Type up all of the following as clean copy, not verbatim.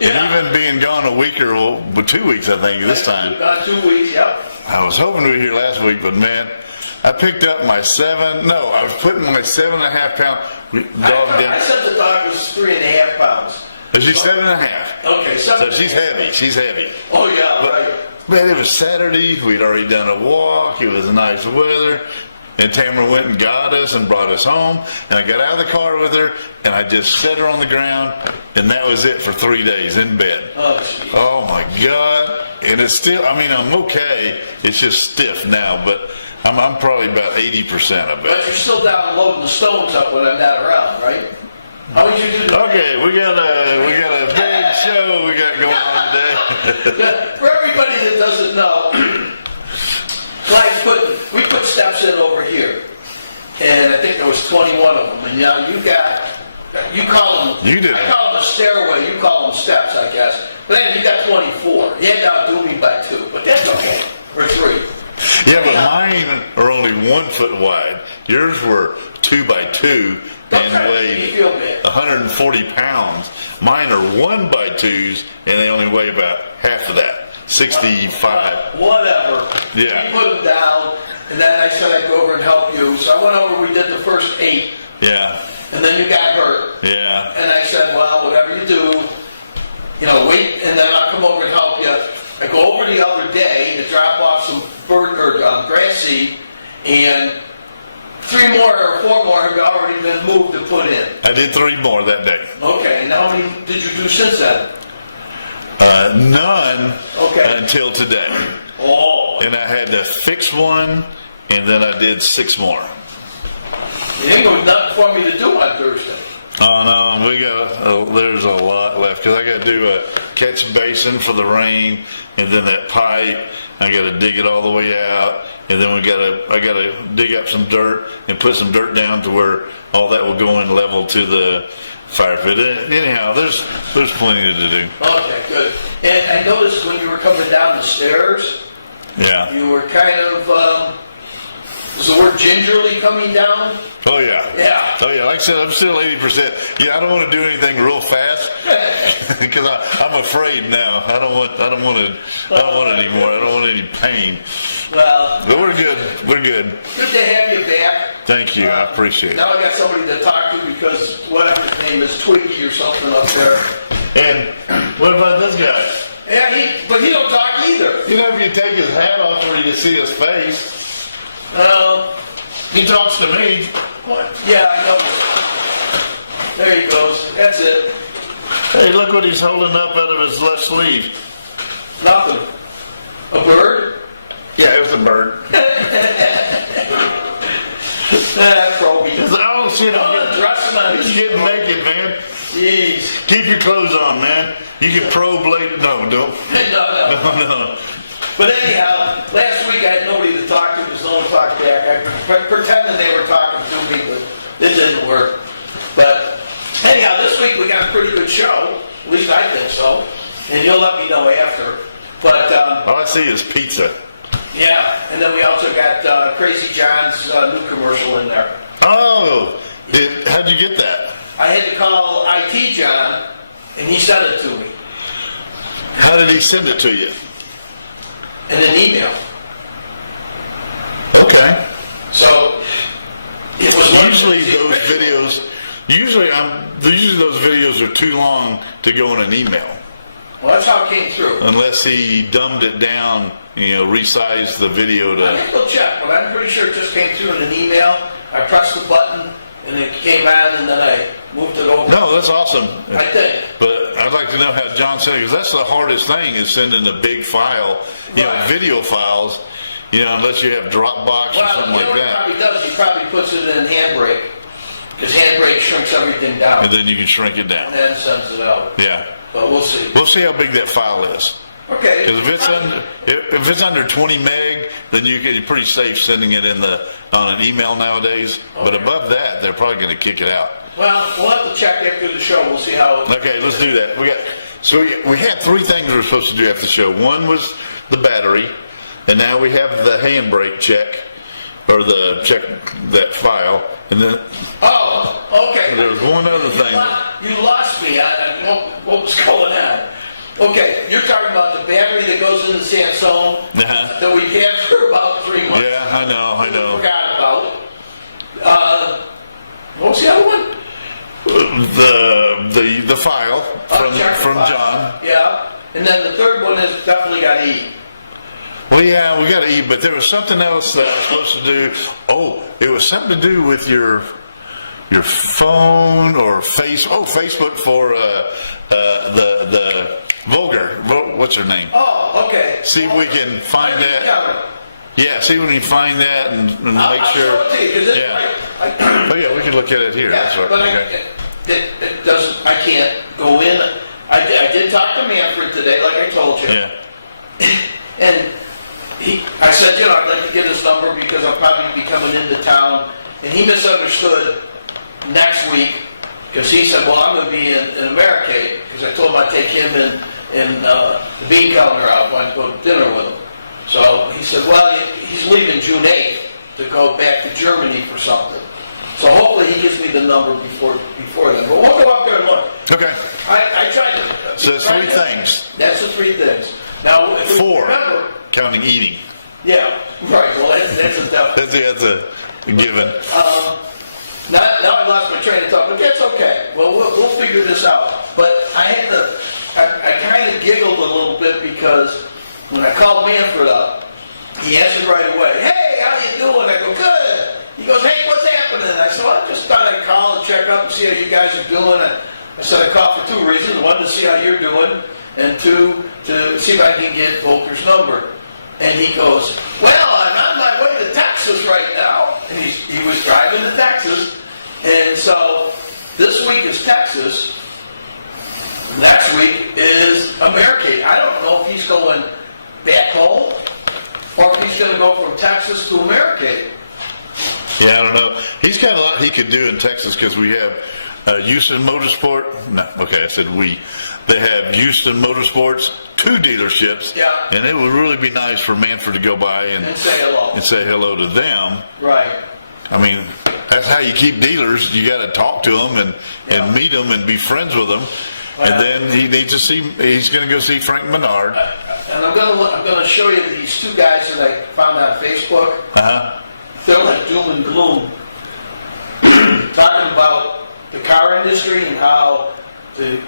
And even being gone a week or 2 weeks, I think, this time. 2 weeks, yep. I was hoping to be here last week, but man, I picked up my I was putting my 7.5 pound dog down. I said the dog was 3.5 pounds. Is she 7.5? Okay, So she's heavy. She's heavy. Oh, yeah, right. Man, it was Saturday. We'd already done a walk. It was nice weather. And Tamara went and got us and brought us home. And I got out of the car with her, and I just set her on the ground, and that was it for 3 days in bed. Oh my God. And it's still, I'm okay. It's just stiff now, but I'm probably about 80% of it. But you're still down loading the stones up when I'm not around, right? How would you do that? Okay, we got a big show we got going on today. For everybody that doesn't know, we put steps in over here, and I think there was 21 of them. And now you call them. You did. I call them a stairway. You call them steps, I guess. But anyway, you got 24. You had to outdo me by 2, but that's okay. Or 3. Yeah, but mine are only 1 foot wide. Yours were 2 by 2 and weighed 140 pounds. Mine are 1 by 2s and they only weigh about half of that, 65. Whatever. Yeah. You put them down, and then I said I'd go over and help you. So I went over. We did the first 8. Yeah. And then you got hurt. Yeah. And I said, well, whatever you do, wait, and then I'll come over and help you. I go over the other day to drop off some grass seed, and 3 more or 4 more have already been moved and put in. I did 3 more that day. Okay, and how many did you do since then? None until today. Oh. And I had to fix 1, and then I did 6 more. There was nothing for me to do on Thursday. Oh no, there's a lot left because I got to do a catch basin for the rain, and then that pipe. I got to dig it all the way out, and then I got to dig up some dirt and put some dirt down to where all that will go in level to the fire pit. Anyhow, there's plenty to do. Okay, good. And I noticed when you were coming down the stairs, you were kind of, was the word gingerly coming down? Oh yeah. Yeah. Oh yeah. Like I said, I'm still 80%. Yeah, I don't want to do anything real fast because I'm afraid now. I don't want it anymore. I don't want any pain. Well, but we're good. We're good. Good to have you back. Thank you. I appreciate it. Now I got somebody to talk to because whatever his name is, Twiggy or something up there. And what about this guy? Yeah, but he don't talk either. If you take his hat off where you can see his face. He talks to me. What? Yeah, I know. There he goes. That's it. Hey, look what he's holding up out of his left sleeve. Nothing. A bird? Yeah, it was a bird. That's Roby. Oh, shit. He's getting naked, man. Jeez. Keep your clothes on, man. You can probe late. No, don't. No. But anyhow, last week I had nobody to talk to because no one talked back. I pretended they were talking to me, but it didn't work. But anyhow, this week we got a pretty good show. At least I think so. And you'll let me know after. But all I see is pizza. Yeah, and then we also got Crazy John's new commercial in there. Oh, how'd you get that? I had to call IT John, and he sent it to me. How did he send it to you? In an email. Okay. So it was usually those videos. Usually those videos are too long to go in an email. Well, that's how it came through. Unless he dumbed it down, resized the video to. I think we'll check, but I'm pretty sure it just came through in an email. I pressed the button, and it came on, and then I moved it over. No, that's awesome. I think. But I'd like to know how John said it, because that's the hardest thing is sending a big file, video files, unless you have Dropbox or something like that. What he probably does, he probably puts it in Handbrake, because Handbrake shrinks everything down. And then you can shrink it down. And then sends it out. Yeah. But we'll see. We'll see how big that file is. Okay. Because if it's under 20 meg, then you're pretty safe sending it on an email nowadays. Okay. But above that, they're probably going to kick it out. Well, we'll have to check after the show. We'll see how it. Okay, let's do that. We had 3 things we were supposed to do after the show. One was the battery, and now we have the handbrake check, or the check that file, and then. Oh, okay. There was one other thing. You lost me. what was going on. Okay, you're talking about the battery that goes in the Samsung that we had for about 3 months. Yeah, I know. Forgot about. What was the other one? The file from John. Yeah, and then the third one is definitely got E. Well, yeah, we got to eat, but there was something else that I was supposed to do. Oh, it was something to do with your phone or Facebook for the Vulgar. What's her name? Oh, okay. See if we can find that. Yeah, see if we can find that and make sure. Yeah. Oh yeah, we can look at it here. Yeah, That's right. but Okay. it doesn't. I can't go in. I did talk to Manfred today, like I told you. Yeah. And I said, I'd like to get his number because I'll probably be coming into town. And he misunderstood next week because he said, well, I'm going to be in America because I told him I'd take him and the bean counter out when I go to dinner with him. So he said, well, he's leaving June 8th to go back to Germany for something. So hopefully he gives me the number before then. But we'll go up there and look. Okay. I tried to. So it's 3 things. That's the 3 things. Now, if you 4, remember, counting eating. yeah, right. Well, that's a definite. That's a given. Now I lost my train of thought, but that's okay. Well, we'll figure this out. But I kind of giggled a little bit because when I called Manfred up, he answered right away. Hey, how you doing? I go, good. He goes, hey, what's happening? I said, well, I just thought I'd call and check up and see how you guys are doing. I said I called for 2 reasons. 1, to see how you're doing, and 2, to see if I can get Volker's number. And he goes, well, I'm on my way to Texas right now. And he was driving to Texas. And so this week is Texas. Next week is America. I don't know if he's going back home or if he's going to go from Texas to America. Yeah, I don't know. He's got a lot he could do in Texas because we have Houston Motorsport. No, okay, I said we. They have Houston Motorsports, 2 dealerships. Yeah. And it would really be nice for Manfred to go by and say hello to them. Right. I mean, that's how you keep dealers. You got to talk to them and meet them and be friends with them. And then he needs to see. He's going to go see Frank Menard. And I'm going to show you these 2 guys that I found on Facebook. They're like doom and gloom, talking about the car industry and how the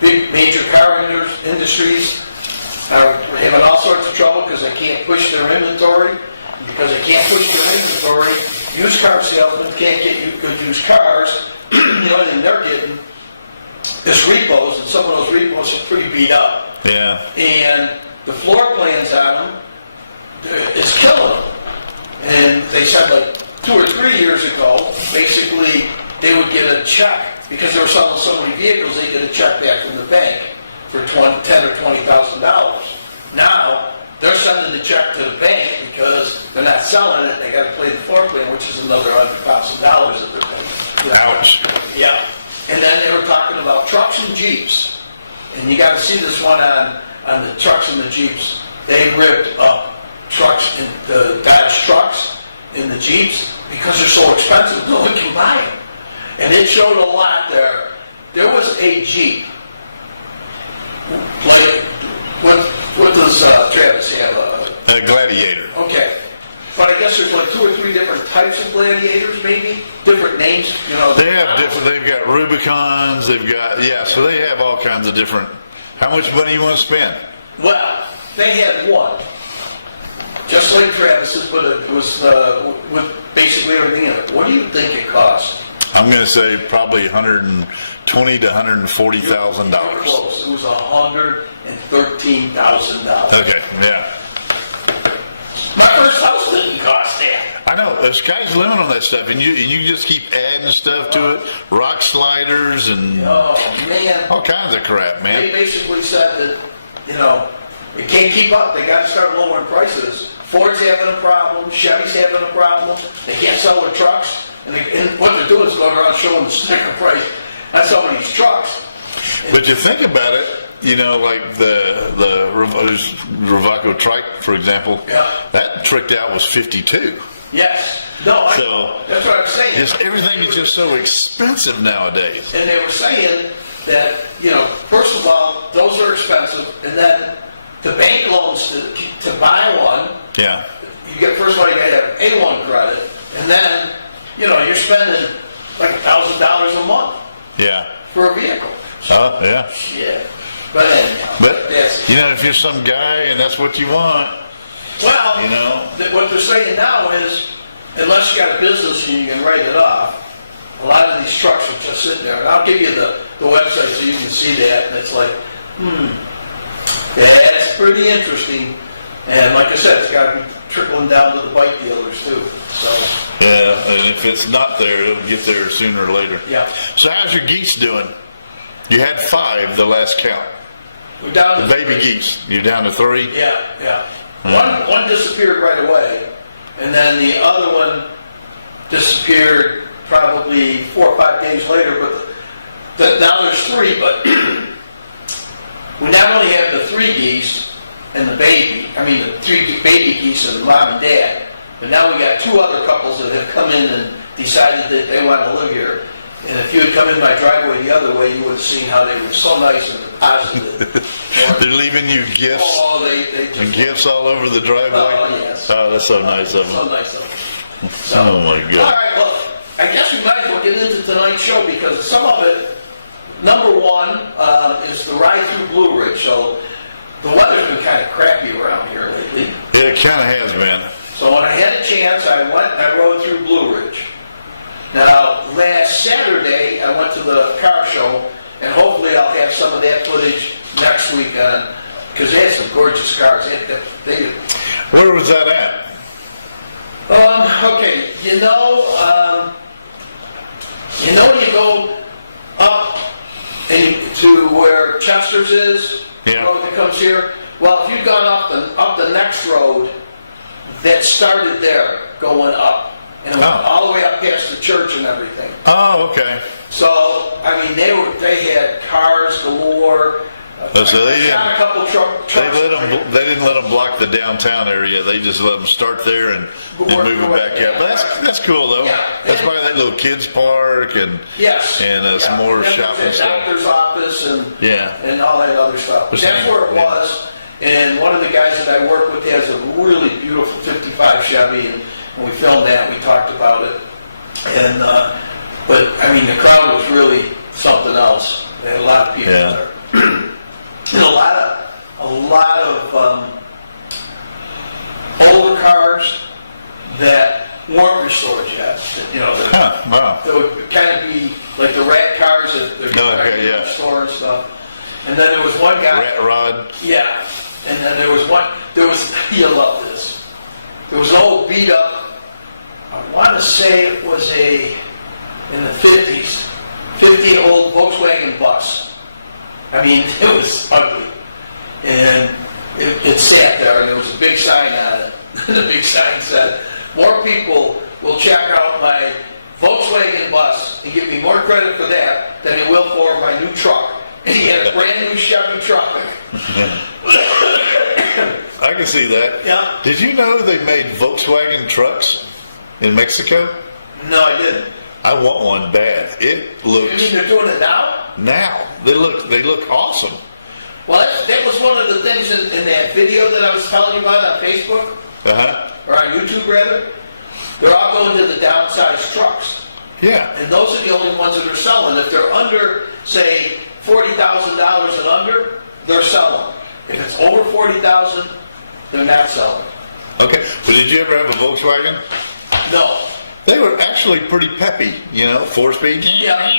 big major car industries are having all sorts of trouble because they can't push their inventory. Because they can't push their inventory, used car salesmen can't get you good used cars, and they're getting this repos, and some of those repos are pretty beat up. Yeah. And the floor plans on them is killing them. And they said like 2 or 3 years ago, basically they would get a check because they were selling so many vehicles. They get a check back from the bank for $10,000 or $20,000. Now they're sending the check to the bank because they're not selling it. They got to pay the floor plan, which is another $100,000 that they're paying. Ouch. Yeah. And then they were talking about trucks and Jeeps. And you got to see this one on the trucks and the Jeeps. They ripped up trucks, the Dodge trucks and the Jeeps because they're so expensive. No one can buy them. And it showed a lot there. There was a Jeep. What does Travis have? A Gladiator. Okay. But I guess there's like 2 or 3 different types of Gladiators, maybe? Different names, They have different, they've got Rubicons, they've got, so they have all kinds of different. How much money you want to spend? Well, they had one. Just like Travis's, but it was with basically everything in it. What do you think it cost? I'm going to say probably $120,000 to $140,000. Close. It was $113,000. Okay, yeah. My first house didn't cost that. I know, the sky's the limit on that stuff, and you just keep adding stuff to it, rock sliders and Oh, man. all kinds of crap, They man. basically said that, they can't keep up. They got to start lowering prices. Ford's having a problem. Chevy's having a problem. They can't sell their trucks. And what they're doing is going around showing the sticker price on some of these trucks. But you think about it, like the Ravaco trike, for example, that tricked out was 52. Yes. No, So, that's what I'm saying. Everything is just so expensive nowadays. And they were saying that, you know, first of all, those are expensive, and then the bank loans to buy one, Yeah. you get, first of all, you gotta have A1 credit, and then, you know, you're spending like $1,000 a month Yeah. for a vehicle. Oh, yeah. Yeah. But anyhow, But, yes. you know, if you're some guy and that's what you want, Well, you know. what they're saying now is, unless you got a business and you can write it off, a lot of these trucks are just sitting there. And I'll give you the website so you can see that, and it's like, yeah, it's pretty interesting. And like I said, it's got to be trickling down to the bike dealers too. So, Yeah, and if it's not there, it'll get there sooner or later. yeah. So how's your geese doing? You had 5 the last count. We're down to The baby geese, you're down to 3? Yeah, yeah. One disappeared right away, and then the other one disappeared probably 4 or 5 days later, but now there's 3, but we not only have the 3 geese and the 3 baby geese and the mom and dad, but now we got 2 other couples that have come in and decided that they want to live here. And if you had come in my driveway the other way, you would have seen how they were so nice and positive. They're leaving you gifts Oh, they just... and gifts all over the driveway? Oh, yes. Oh, that's so nice of So them. nice of them. So, Oh, my all God. right, well, I guess we might as well get into tonight's show because some of it, number one, is the ride through Blue Ridge. So the weather's been kind of crappy around here lately. Yeah, it kind of has been. So when I had a chance, I rode through Blue Ridge. Now, last Saturday, I went to the car show, and hopefully I'll have some of that footage next week because they had some gorgeous cars. Where was that at? Okay, you know when you go up to where Chester's is, Yeah. the road that comes here? Well, if you've gone up the next road, that started there, going up. And it went all the way up past the church and everything. Oh, okay. So, I mean, they had cars galore. So they Shot a couple trucks. They didn't let them block the downtown area. They just let them start there and move it back out. But that's cool though. Yeah. That's why that little kids park and Yes. and some more And shopping there's a stuff. doctor's office and all that other stuff. But That's where it was. And one of the guys that I work with has a really beautiful 55 Chevy, and when we filmed that, we talked about it. And but I mean, the crowd was really something else. They had a lot of people there. And a lot of older cars that weren't restored yet. You know, Wow. that would kind of be like the rat cars that they're restore and stuff. And then there was one guy. Rat rod. Yeah. And then there was, you'll love this. There was an old beat up, I want to say it was in the 50s, 50 old Volkswagen bus. I mean, it was ugly. And it sat there, and there was a big sign on it. The big sign said, more people will check out my Volkswagen bus and give me more credit for that than they will for my new truck. And he had a brand new Chevy truck. I can see that. Yeah. Did you know they made Volkswagen trucks in Mexico? No, I didn't. I want one bad. It You mean looks they're doing it now? now. They look awesome. Well, that was one of the things in that video that I was telling you about on Facebook, or on YouTube rather. They're all going to the downsized trucks. Yeah. And those are the only ones that are selling. If they're under, say, $40,000 and under, they're selling. If it's over $40,000, they're not selling. Okay. But did you ever have a Volkswagen? No. They were actually pretty peppy, 4-speed. Yeah.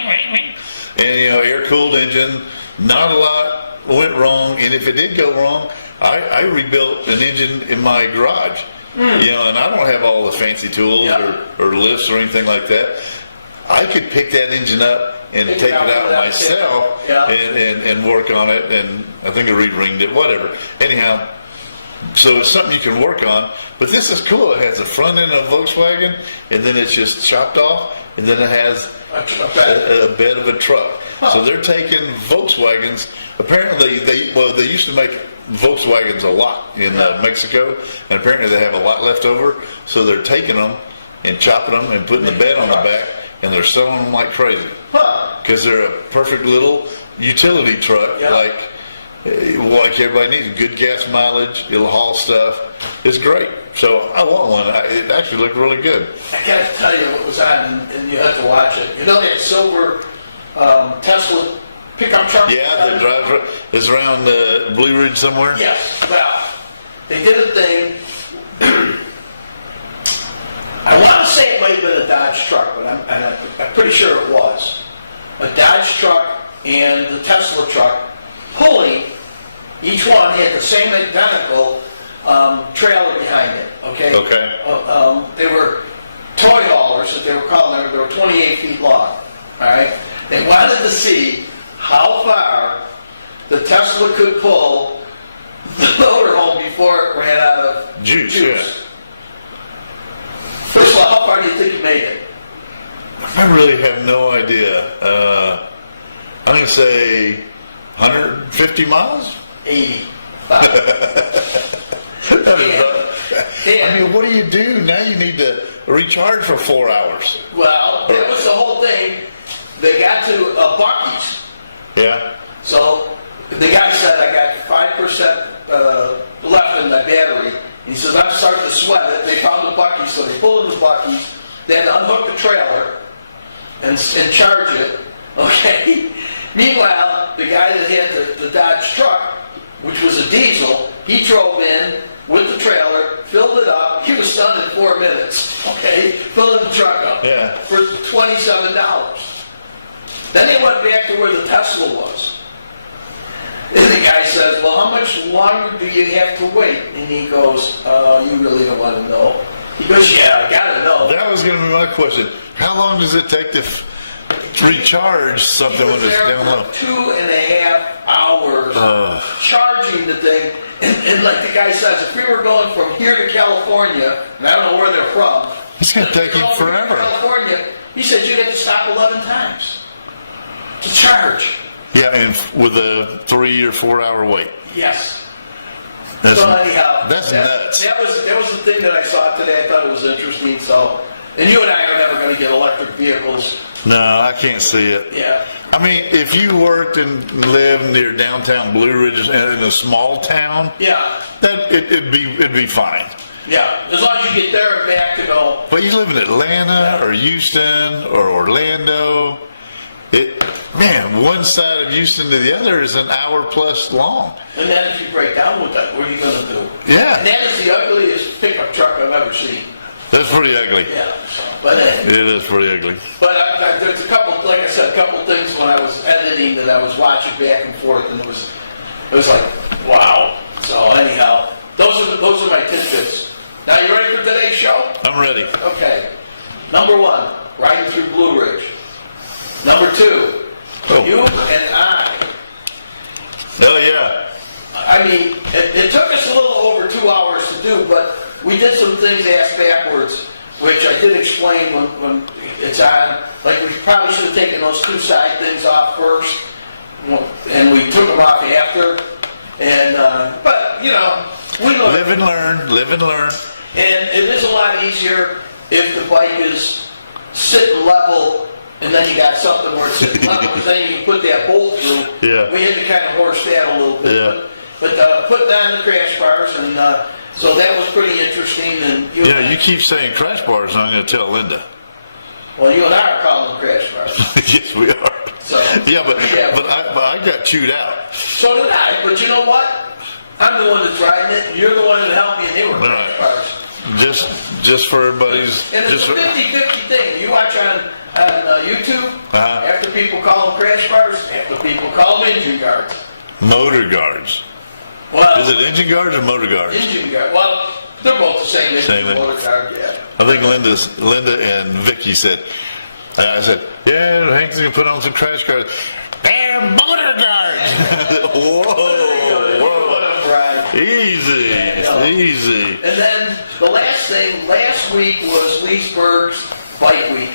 And, air-cooled engine. Not a lot went wrong. And if it did go wrong, I rebuilt an engine in my garage. And I don't have all the fancy tools or lifts or anything like that. I could pick that engine up and take it out myself and work on it. And I think I re-ringed it, whatever. Anyhow, so it's something you can work on. But this is cool. It has a front end of Volkswagen, and then it's just chopped off, and then it has a bed of a truck. So they're taking Volkswagens. Apparently, they used to make Volkswagens a lot in Mexico, and apparently they have a lot left over. So they're taking them and chopping them and putting the bed on the back, and they're selling them like crazy because they're a perfect little utility truck, Yeah. like everybody needs. Good gas mileage, it'll haul stuff. It's great. So I want one. It actually looked really good. I gotta tell you what was on, and you have to watch it. You know that silver Tesla pickup truck? Yeah, the driver is around Blue Ridge somewhere. Yes. Well, they did a thing. I want to say it might have been a Dodge truck, but I'm pretty sure it was. A Dodge truck and the Tesla truck pulling, each one had the same identical trailer behind it, okay? Okay. They were toy haulers, that they were calling them. They were 28 feet long, all right? They wanted to see how far the Tesla could pull the motorhome before it ran out of Juice, yeah. First of all, how far do you think you made it? I really have no idea. I'm going to say 150 miles? 80. I mean, what do you do? Now you need to recharge for 4 hours. Well, that was the whole thing. They got to Buc-ee's. Yeah. So the guy said, I got 5% left in my battery. He says, I'm starting to sweat it. They found the Buc-ee's, so they pulled in the Buc-ee's, then unhook the trailer and charge it. Okay? Meanwhile, the guy that had the Dodge truck, which was a diesel, he drove in with the trailer, filled it up. He was done in 4 minutes. Okay? Filling the truck up. Yeah. For $27. Then they went back to where the Tesla was. And the guy says, well, how much longer do you have to wait? And he goes, you really don't want to know. He goes, yeah, I got to know. That was going to be my question. How long does it take to recharge something when it's down low? 2.5 hours charging the thing. And like the guy says, if we were going from here to California, and I don't know where they're from. It's going to take him forever. California, he said you'd have to stop 11 times to charge. Yeah, and with a 3 or 4 hour wait. Yes. That's, So anyhow, that's nuts. That was the thing that I saw today. I thought it was interesting. So, and you and I are never going to get electric vehicles. No, I can't see it. Yeah. I mean, if you worked and lived near downtown Blue Ridge in a small town, Yeah. that it'd be fine. Yeah. As long as you get there and back to go. But you live in Atlanta or Houston or Orlando, man, one side of Houston to the other is an hour plus long. And then if you break down with that, what are you going to do? Yeah. And that is the ugliest pickup truck I've ever seen. That's pretty ugly. Yeah. But It is pretty ugly. But there's a couple, like I said, a couple things when I was editing that I was watching back and forth, and it was like, wow. So anyhow, those are my tidbits. Now you ready for today's show? I'm ready. Okay. Number 1, riding through Blue Ridge. Number 2, you and I. Oh, yeah. I mean, it took us a little over 2 hours to do, but we did some things ass backwards, which I did explain when it's on. Like, we probably should have taken those 2 side things off first, and we took them off after. And but, you know, we learn. Live and learn. Live and learn. And it is a lot easier if the bike is sitting level, and then you got something where it's sitting level, because then you can put that bolt through. Yeah. We had to kind of horse that a little bit. Yeah. But putting on the crash bars, and so that was pretty interesting. And You keep saying crash bars, and I'm going to tell Linda. Well, you and I are calling them crash bars. Yes, we are. So, but I got chewed out. So did I. But you know what? I'm the one that's riding it, and you're the one that helped me, and they were crash bars. Just for everybody's. And it's a 50-50 thing. You watch on YouTube, after people call them crash bars, after people call them engine guards. Motor guards. Well, Is it engine guards or motor guards? engine guard. Well, they're both the same. Same thing. Motor guard, yeah. I think Linda and Vicky said, I said, yeah, Hank's going to put on some crash guards. They're motor guards. Whoa. Right. Easy. And then the last thing, last week was Leesburg's Bike Week,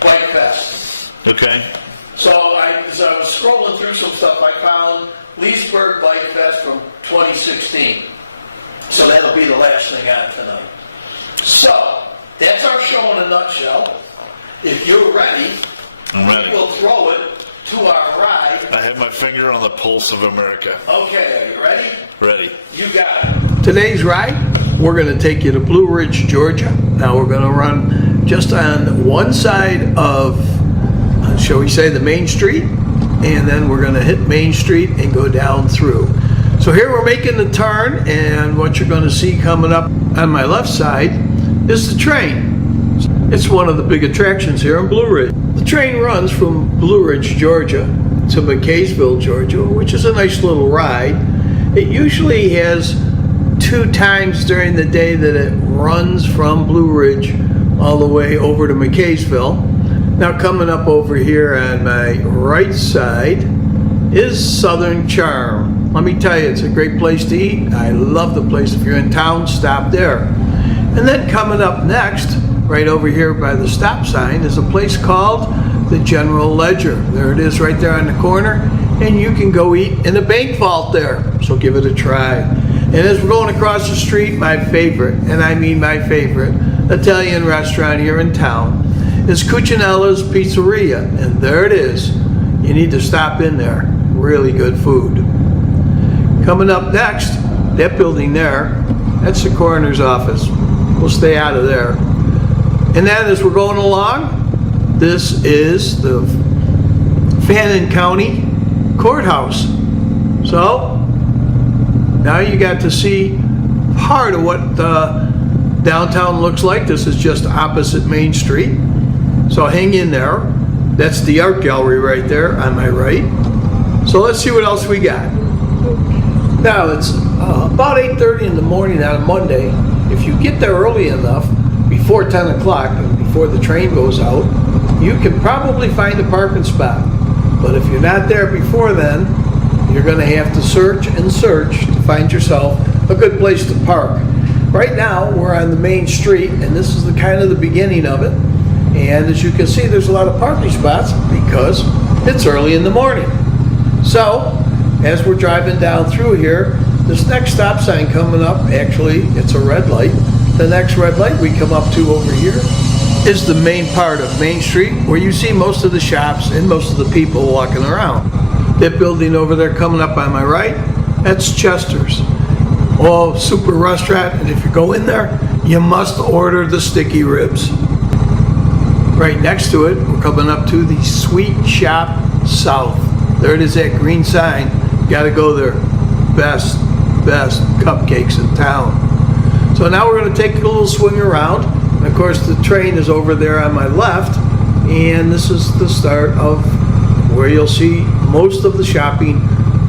Bike Fest. Okay. So as I was scrolling through some stuff, I found Leesburg Bike Fest from 2016. So that'll be the last thing on tonight. So that's our show in a nutshell. If you're ready, I'm ready. we'll throw it 2-hour ride. I have my finger on the pulse of America. Okay, are you ready? Ready. You got it. Today's ride, we're going to take you to Blue Ridge, Georgia. Now we're going to run just on one side of, shall we say, the main street, and then we're going to hit Main Street and go down through. So here we're making the turn, and what you're going to see coming up on my left side is the train. It's one of the big attractions here in Blue Ridge. The train runs from Blue Ridge, Georgia to McKaysville, Georgia, which is a nice little ride. It usually has 2 times during the day that it runs from Blue Ridge all the way over to McKaysville. Now coming up over here on my right side is Southern Charm. Let me tell you, it's a great place to eat. I love the place. If you're in town, stop there. And then coming up next, right over here by the stop sign, is a place called the General Ledger. There it is right there on the corner, and you can go eat in a bank vault there, so give it a try. And as we're going across the street, my favorite, and I mean my favorite, Italian restaurant here in town is Cucinella's Pizzeria, and there it is. You need to stop in there. Really good food. Coming up next, that building there, that's the coroner's office. We'll stay out of there. And then as we're going along, this is the Fannin County Courthouse. So now you got to see part of what downtown looks like. This is just opposite Main Street. So hang in there. That's the art gallery right there on my right. So let's see what else we got. Now it's about 8:30 in the morning on a Monday. If you get there early enough, before 10 o'clock, before the train goes out, you can probably find a parking spot. But if you're not there before then, you're going to have to search and search to find yourself a good place to park. Right now, we're on the main street, and this is the kind of the beginning of it. And as you can see, there's a lot of parking spots because it's early in the morning. So, as we're driving down through here, this next stop sign coming up, actually, it's a red light. The next red light we come up to over here is the main part of Main Street, where you see most of the shops and most of the people walking around. That building over there coming up on my right, that's Chester's. Oh, super restaurant, and if you go in there, you must order the sticky ribs. Right next to it, we're coming up to the Sweet Shop South. There it is, that green sign. Gotta go there. Best cupcakes in town. So now we're going to take a little swing around. And of course, the train is over there on my left, and this is the start of where you'll see most of the shopping,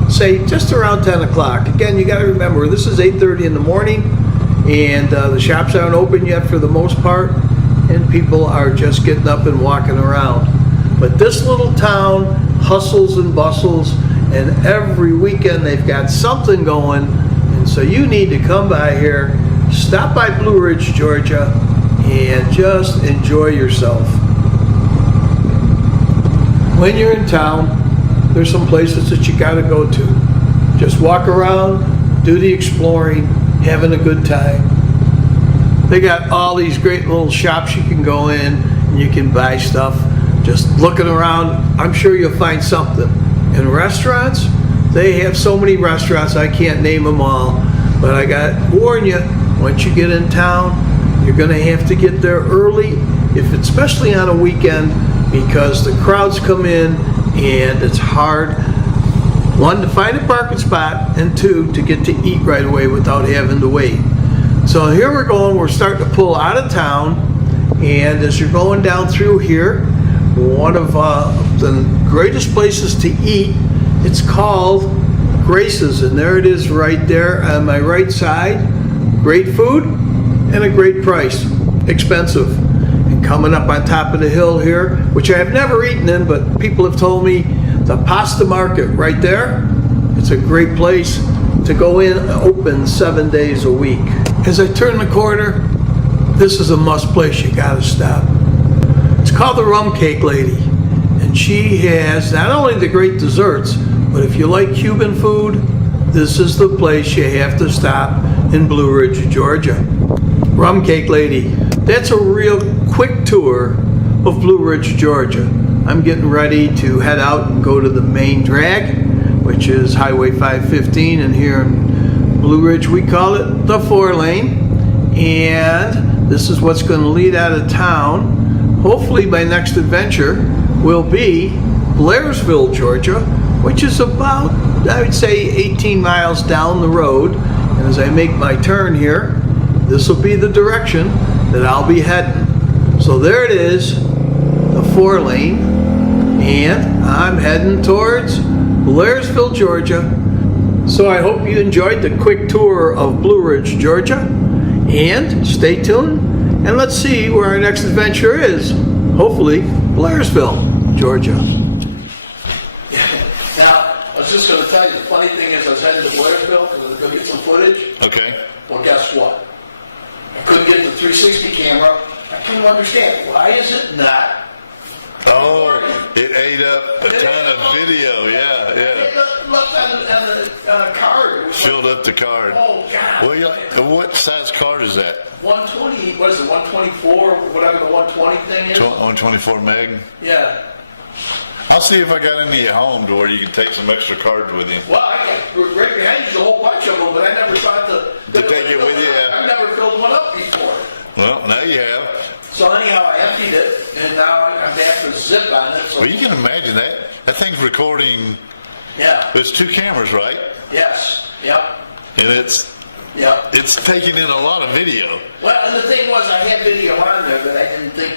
say just around 10 o'clock. Again, you got to remember, this is 8:30 in the morning, and the shops aren't open yet for the most part, and people are just getting up and walking around. But this little town hustles and bustles, and every weekend they've got something going, and so you need to come by here, stop by Blue Ridge, Georgia, and just enjoy yourself. When you're in town, there's some places that you gotta go to. Just walk around, do the exploring, having a good time. They got all these great little shops you can go in, and you can buy stuff. Just looking around, I'm sure you'll find something. In restaurants, they have so many restaurants, I can't name them all, but I got to warn you, once you get in town, you're going to have to get there early, especially on a weekend, because the crowds come in and it's hard, 1, to find a parking spot, and 2, to get to eat right away without having to wait. So here we're starting to pull out of town, and as you're going down through here, one of the greatest places to eat, it's called Grace's, and there it is right there on my right side. Great food and a great price. Expensive. And coming up on top of the hill here, which I have never eaten in, but people have told me, the pasta market right there, it's a great place to go in, open 7 days a week. As I turn the corner, this is a must place, you gotta stop. It's called the Rum Cake Lady, and she has not only the great desserts, but if you like Cuban food, this is the place you have to stop in Blue Ridge, Georgia. Rum Cake Lady, that's a real quick tour of Blue Ridge, Georgia. I'm getting ready to head out and go to the main drag, which is Highway 515, and here in Blue Ridge we call it the 4-lane. And this is what's going to lead out of town. Hopefully my next adventure will be Blairsville, Georgia, which is about, I would say, 18 miles down the road. And as I make my turn here, this will be the direction that I'll be heading. So there it is, the 4-lane, and I'm heading towards Blairsville, Georgia. So I hope you enjoyed the quick tour of Blue Ridge, Georgia, and stay tuned and let's see where our next adventure is. Hopefully, Blairsville, Georgia. Now, I was just going to tell you, the funny thing is I was headed to Blairsville to go get some footage. Okay. Well, guess what? I couldn't get the 360 camera. I couldn't understand. Why is it not? Oh, it ate up a ton of video. Yeah, It yeah. left on a card. Filled up the card. Oh, God. Well, yeah, what size card is that? 120, what is it, 124, whatever the 120 thing is? 124 meg? Yeah. I'll see if I got any at home to where you can take some extra cards with you. Well, I got right behind you a whole bunch of them, but I never thought To take it with you, yeah. I've never filled one up before. Well, now you have. So anyhow, I emptied it, and now I'm back to zip on it. So Well, you can imagine that. That thing's recording. yeah. There's 2 cameras, right? Yes. Yep. And it's Yep. taking in a lot of video. Well, and the thing was, I had video on there, but I didn't think,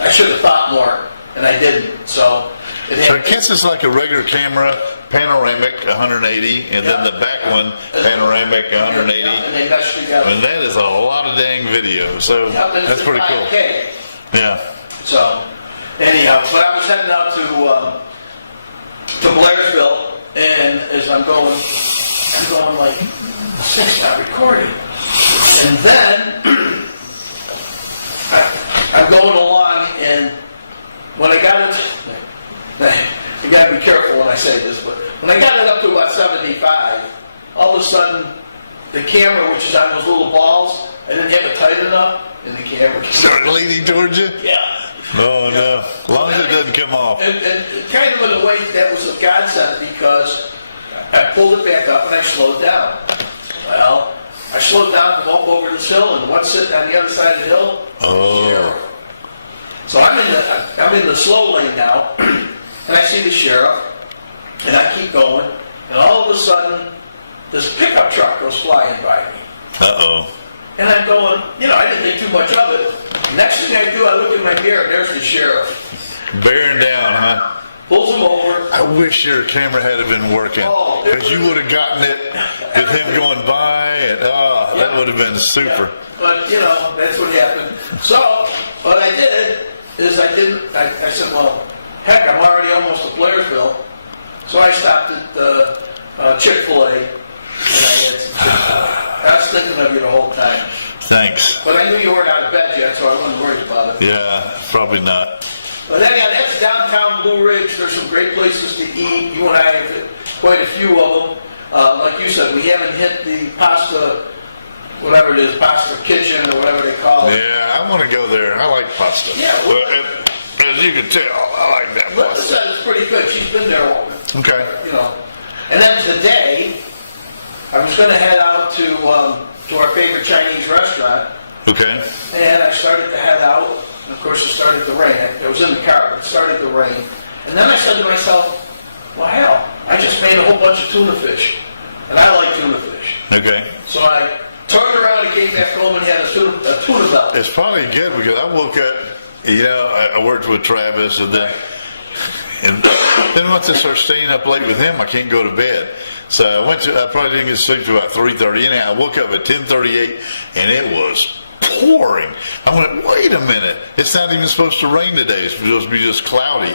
I should have thought more, and I didn't. So it So I had, guess it's like a regular camera, panoramic 180, and then the back one, panoramic 180. and they meshed together. And that is a lot of dang video. So Yep, and it's that's in pretty cool. 5K. Yeah. So, anyhow, but I was heading out to Blairsville, and as I'm going like, it's not recording. And then I'm going along, and when I got it, you gotta be careful when I say this, but when I got it up to about 75, all of a sudden, the camera, which is on those little balls, I didn't have it tight enough, and the camera Start leaning towards you? yeah. Oh, no. As long as it doesn't come off. And kind of in a way, that was a godsend because I pulled it back up and I slowed down. Well, I slowed down to walk over this hill, and what's sitting on the other side of the hill? Oh. Sheriff. So I'm in the slow lane now, and I see the sheriff, and I keep going, and all of a sudden, this pickup truck goes flying by me. Uh-oh. And I'm going, I didn't think too much of it. Next thing I do, I look in my mirror, and there's the sheriff. Bearing down, huh? Pulls him over. I wish your camera had been working. Oh, Because you would have gotten it with him going by, and that would have been super. But, that's what happened. So, what I did is I said, well, heck, I'm already almost to Blairsville. So I stopped at Chick-fil-A, and I was thinking of you the whole time. Thanks. But I knew you weren't out of bed yet, so I wasn't worried about it. Yeah, probably not. But anyhow, that's downtown Blue Ridge. There's some great places to eat. You and I have hit quite a few of them. Like you said, we haven't hit the pasta, whatever it is, pasta kitchen or whatever they call it. Yeah, I want to go there. I like pasta. Yeah, well- as you can tell, I like that Linda pasta. said it's pretty good. She's been there, Okay. And then today, I was going to head out to our favorite Chinese restaurant, Okay. and I started to head out. And of course, it started to rain. I was in the car, but it started to rain. And then I said to myself, well, hell, I just made a whole bunch of tuna fish. And I like tuna fish. Okay. So I turned around and came back home and had a tuna belt. It's probably good because I woke up, I worked with Travis and then once I start staying up late with him, I can't go to bed. So I probably didn't get to sleep till about 3:30. Anyhow, I woke up at 10:38 and it was pouring. I went, wait a minute. It's not even supposed to rain today. It's supposed to be just cloudy.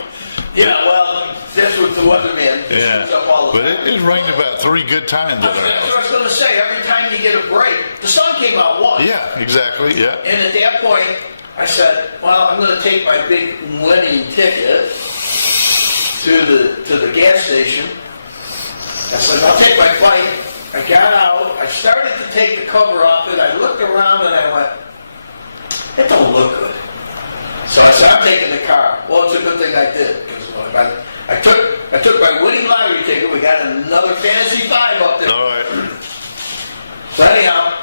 Yeah, well, that's what the weatherman Yeah. up all the But time. it rained about 3 good times at our That's what I house. was going to say. Every time you get a break, the sun came out once. Yeah, exactly. Yeah. And at that point, I said, well, I'm going to take my big winning ticket to the gas station. I said, I'll take my bike. I got out. I started to take the cover off it. I looked around and I went, it don't look good. So I said, I'm taking the car. Well, it's a good thing I did. Because I took my winning lottery ticket. We got another Fantasy 5 up there. All right. So anyhow,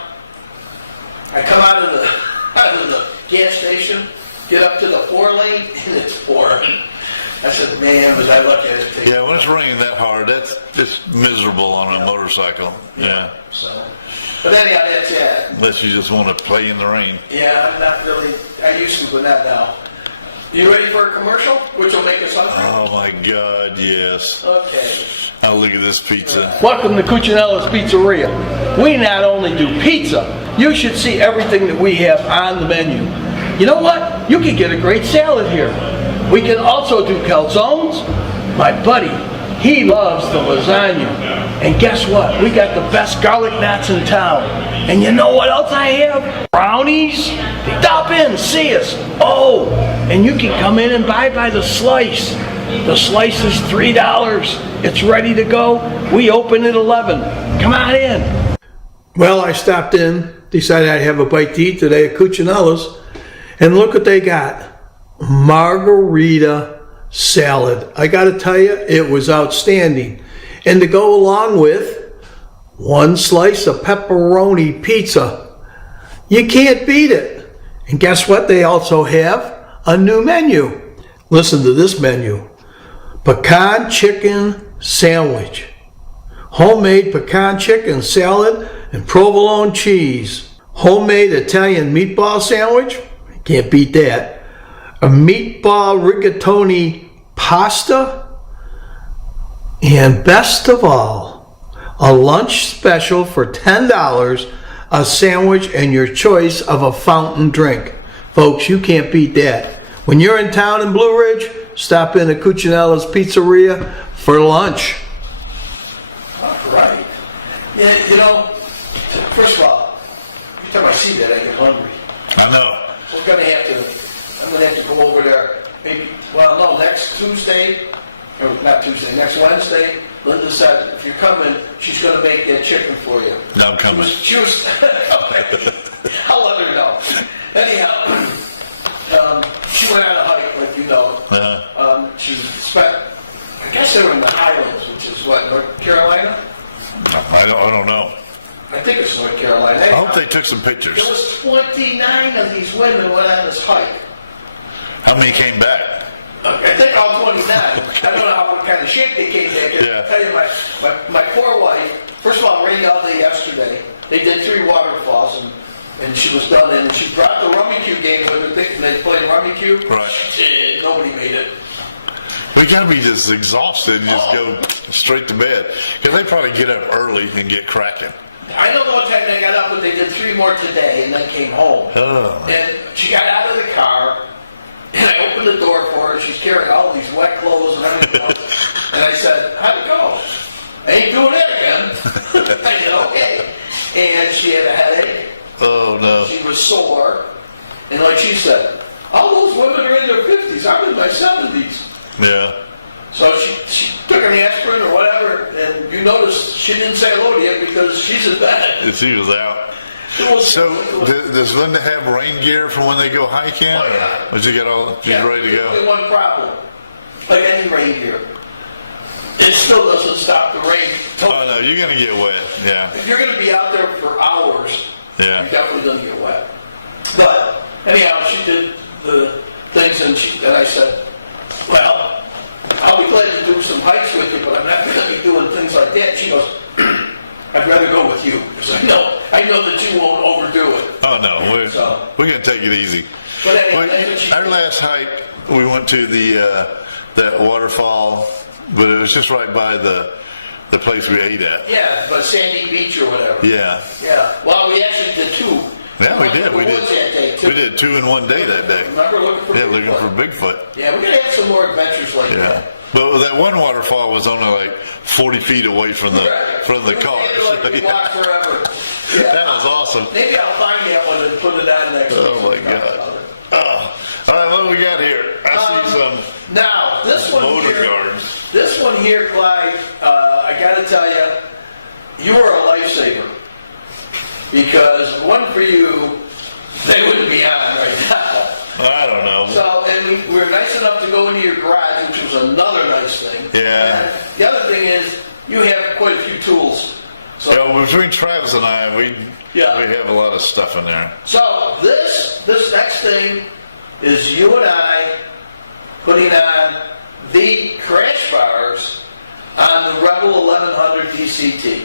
I come out of the gas station, get up to the 4-lane, and it's pouring. I said, man, was I lucky I didn't take it. Yeah, when it's raining that hard, that's just miserable on a motorcycle. Yeah. So, but anyhow, that's it. Unless you just want to play in the rain. Yeah, I'm not really, I used to, but not now. You ready for a commercial, which will make us hungry? Oh my God, yes. Okay. Oh, look at this pizza. Welcome to Cucinalla's Pizzeria. We not only do pizza, you should see everything that we have on the menu. You know what? You can get a great salad here. We can also do calzones. My buddy, he loves the lasagna. And guess what? We got the best garlic knots in town. And you know what else I have? Brownies. Stop in, see us. Oh, and you can come in and buy by the slice. The slice is $3. It's ready to go. We open at 11. Come on in. Well, I stopped in, decided I'd have a bite to eat today at Cucinalla's. And look what they got. Margarita salad. I got to tell you, it was outstanding. And to go along with one slice of pepperoni pizza. You can't beat it. And guess what? They also have a new menu. Listen to this menu. Pecan chicken sandwich. Homemade pecan chicken salad and provolone cheese. Homemade Italian meatball sandwich. Can't beat that. A meatball rigatoni pasta. And best of all, a lunch special for $10, a sandwich and your choice of a fountain drink. Folks, you can't beat that. When you're in town in Blue Ridge, stop in at Cucinalla's Pizzeria for lunch. All right. Yeah, you know, first of all, every time I see that, I get hungry. I know. I'm gonna have to go over there. Maybe, well, no, next Tuesday, or not Tuesday, next Wednesday. Linda said if you're coming, she's gonna make that chicken for you. I'm coming. She was I'll let her know. Anyhow, she went on a hike, like you know. She spent, I guess they were in the Highlands, which is what, North Carolina? I don't know. I think it's North Carolina. I hope they took some pictures. There was 29 of these women went on this hike. How many came back? I think all 29. I don't know what kind of shape they came back in. Yeah. I tell you, my poor wife, first of all, rained all day yesterday. They did 3 waterfalls, and she was done, and she brought the rummy cue game with her, thinking they played rummy cue. Right. She did. Nobody made it. We gotta be just exhausted and just go straight to bed. Because they probably get up early and get cracking. I don't know what time they got up, but they did 3 more today, and then came home. Oh. And she got out of the car, and I opened the door for her. She's carrying all these wet clothes and everything else. And I said, how'd it go? I ain't doing that again. I said, okay. And she had a headache. Oh, no. She was sore. And like she said, all those women are in their 50s. I'm in my 70s. Yeah. So she took an aspirin or whatever, and you notice she didn't say hello to you because she's in bed. She was out. So Does Linda have rain gear for when they go hiking? Oh, yeah. Or she got all, she's ready to There's only go? one problem. Like any rain gear. It still doesn't stop the rain. Oh, no, you're going to get wet. Yeah. If you're going to be out there for hours, Yeah. you're definitely going to get wet. But anyhow, she did the things, and I said, well, I'll be glad to do some hikes with you, but I'm not going to be doing things like that. She goes, I'd rather go with you, because I know that you won't overdo it. Oh, no, we're going to take it easy. But anyway, Our last hike, we went to that waterfall, but it was just right by the place we ate at. yeah, but Sandy Beach or whatever. Yeah. Yeah. Well, we actually did 2. Yeah, we did. We What was that day, too? did 2 in one day that day. Remember looking for Yeah, Bigfoot? looking for Bigfoot. Yeah, we're going to have some more adventures like Yeah. that. But that one waterfall was only like 40 feet away from the car. Like we walked forever. Yeah. That was awesome. Maybe I'll find that one and put it on next week. Oh my God. All right, what do we got here? I see some Now, this one motor here, guards. This one here, Clyde, I got to tell you, you are a lifesaver. Because one for you, they wouldn't be on right now. I don't know. So, Yeah. The other thing is, you have quite a few tools. So, Between Travis and I, we have a lot of stuff in there. so this next thing is you and I putting on the crash bars on the Rebel 1100 DCT.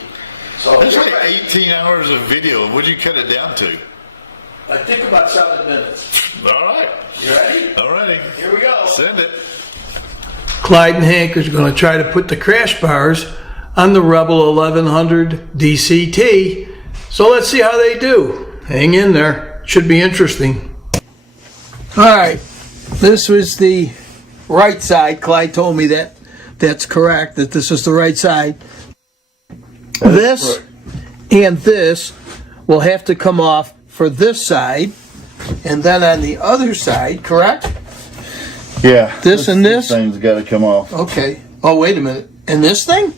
So It's like 18 hours of video. What'd you cut it down to? I think about 7 minutes. All right. You ready? All righty. Here we go. Send it. Clyde and Hank is going to try to put the crash bars on the Rebel 1100 DCT. So let's see how they do. Hang in there. Should be interesting. All right. This was the right side. Clyde told me that that's correct, that this is the right side. This and this will have to come off for this side. And then on the other side, correct? Yeah. This and this? thing's got to come off. Okay. Oh, wait a minute. And this thing?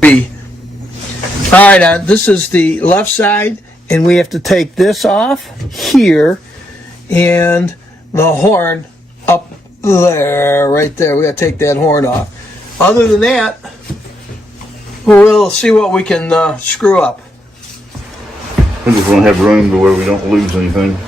B. All right, this is the left side, and we have to take this off here, and the horn up there, right there. We got to take that horn off. Other than that, we'll see what we can screw up. We just want to have room to where we don't lose anything.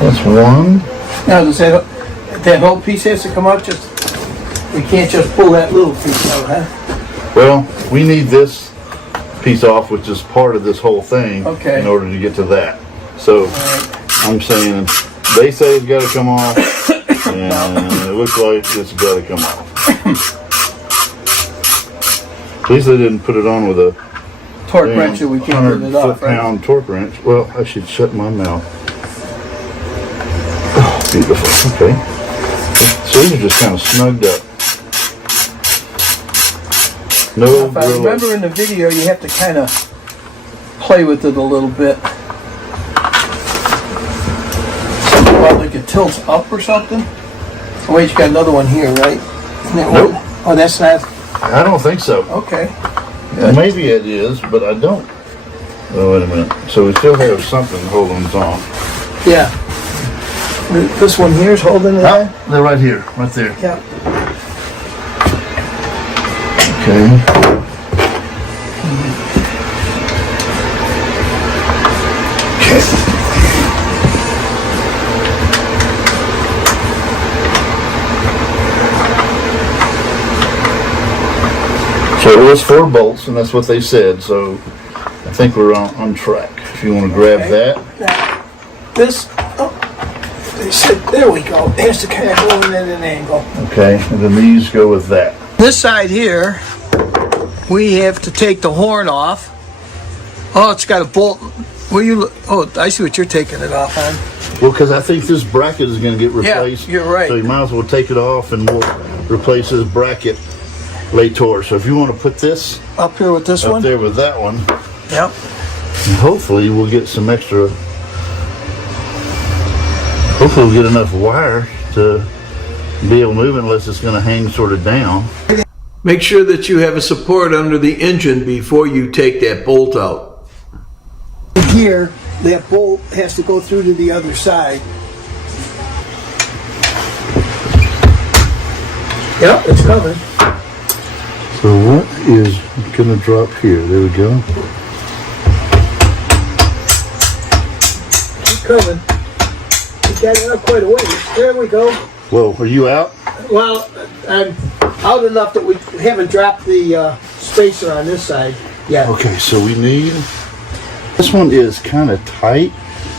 That's one. Now, does that whole piece has to come out? We can't just pull that little piece out, huh? Well, we need this piece off, which is part of this whole thing, Okay. in order to get to that. So I'm saying they say it's got to come off, and it looks like it's got to come off. At least they didn't put it on with a Torque wrench, we can't get it off, right? 100-foot-pound torque wrench. Well, I should shut my mouth. Oh, beautiful. Okay. So these are just kind of snugged up. No If I remember in the video, you have to kind of play with it a little bit. Something about like it tilts up or something. Oh wait, you got another one here, right? Isn't that Nope. one? Oh, that's not. I don't think so. Okay. Maybe it is, but I don't. Oh, wait a minute. So we still have something holding us on. Yeah. This one here is holding it on? They're right here, right there. Yeah. Okay. So it was 4 bolts, and that's what they said. So I think we're on track. If you want to grab that. Now, this, they said, there we go. It has to kind of go in at an angle. Okay, and then these go with that. This side here, we have to take the horn off. Oh, it's got a bolt. Oh, I see what you're taking it off on. Well, because I think this bracket is going to get replaced. Yeah, you're right. So you might as well take it off, and we'll replace this bracket later. So if you want to put this Up here with this up one? there with that one, Yep. and hopefully we'll get some extra. Hopefully we'll get enough wire to be able to move, unless it's going to hang sort of down. Make sure that you have a support under the engine before you take that bolt out. Here, that bolt has to go through to the other side. Yep, it's coming. So what is going to drop here? There we go. It's coming. We got it up quite a ways. There we go. Whoa, are you out? Well, I'm out enough that we haven't dropped the spacer on this side yet. Okay, so we need. This one is kind of tight,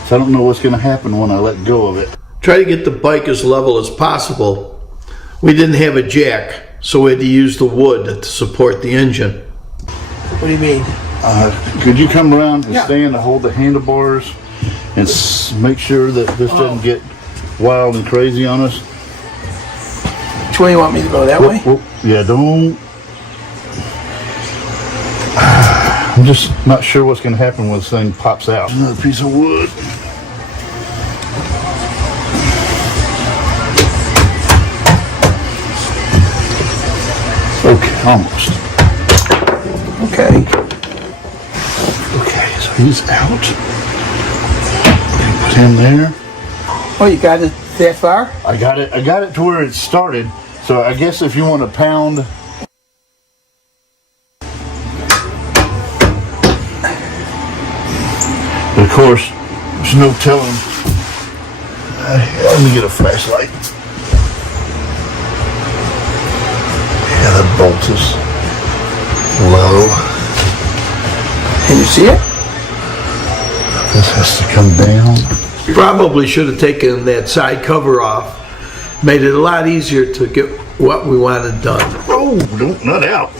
so I don't know what's going to happen when I let go of it. Try to get the bike as level as possible. We didn't have a jack, so we had to use the wood to support the engine. What do you mean? Could you come around and Yeah. stand to hold the handlebars and make sure that this doesn't get wild and crazy on us? Which way you want me to go? That way? Whoop. Yeah, don't. I'm just not sure what's going to happen when this thing pops out. Another piece of wood. Okay, almost. Okay. He's out. Put him there. Oh, you got it that far? I got it to where it started. So I guess if you want to pound. But of course, there's no telling. Let me get a flashlight. Yeah, the bolt is low. Can you see it? This has to come down. We probably should have taken that side cover off. Made it a lot easier to get what we wanted done. Oh, don't nut out.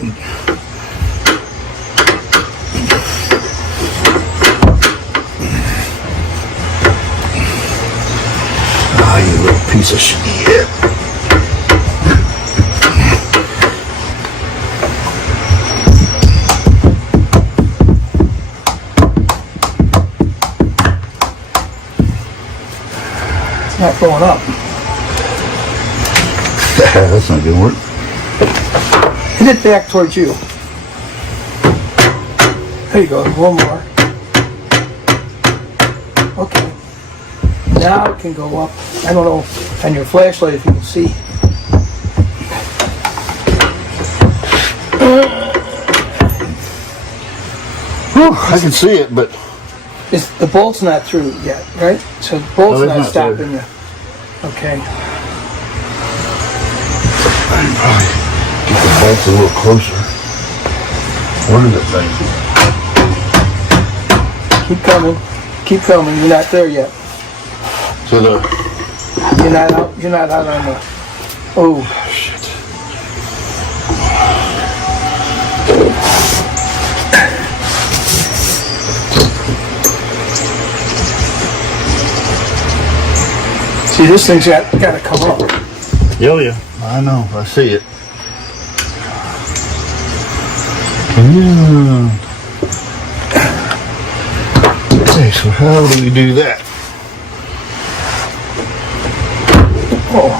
Ah, you little piece of shit. It's not going up. That's not gonna work. Hit it back towards you. There you go, one more. Okay. Now it can go up. I don't know on your flashlight if you can see. Whew, I can see it, but The bolt's not through yet, right? So the bolt's No, it's not not stopping through. you. Okay. I can probably get the bolts a little closer. Where is it thing? Keep coming. Keep coming. You're not there yet. To the. You're not out. You're not out on the. Oh. Shit. See, this thing's got to come up. Yeah, I know. I see it. Yeah. Okay, so how do we do that? Oh.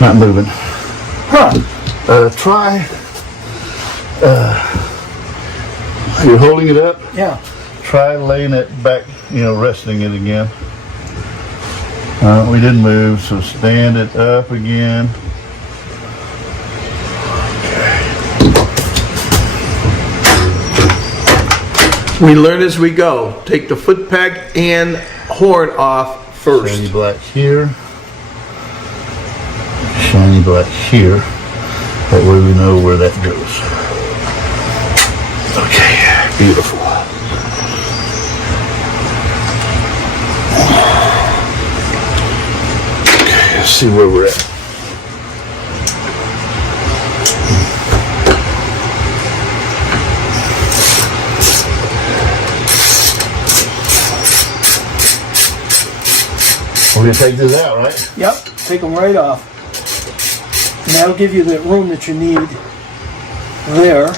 Not moving. Huh. Try. You're holding it up. Yeah. Try laying it back, resting it again. We didn't move, so stand it up again. We learn as we go. Take the foot peg and horn off first. Shiny black here. Shiny black here. That way we know where that goes. Okay, beautiful. Okay, let's see where we're at. We're gonna take this out, right? Yep. Take them right off. And that'll give you the room that you need there.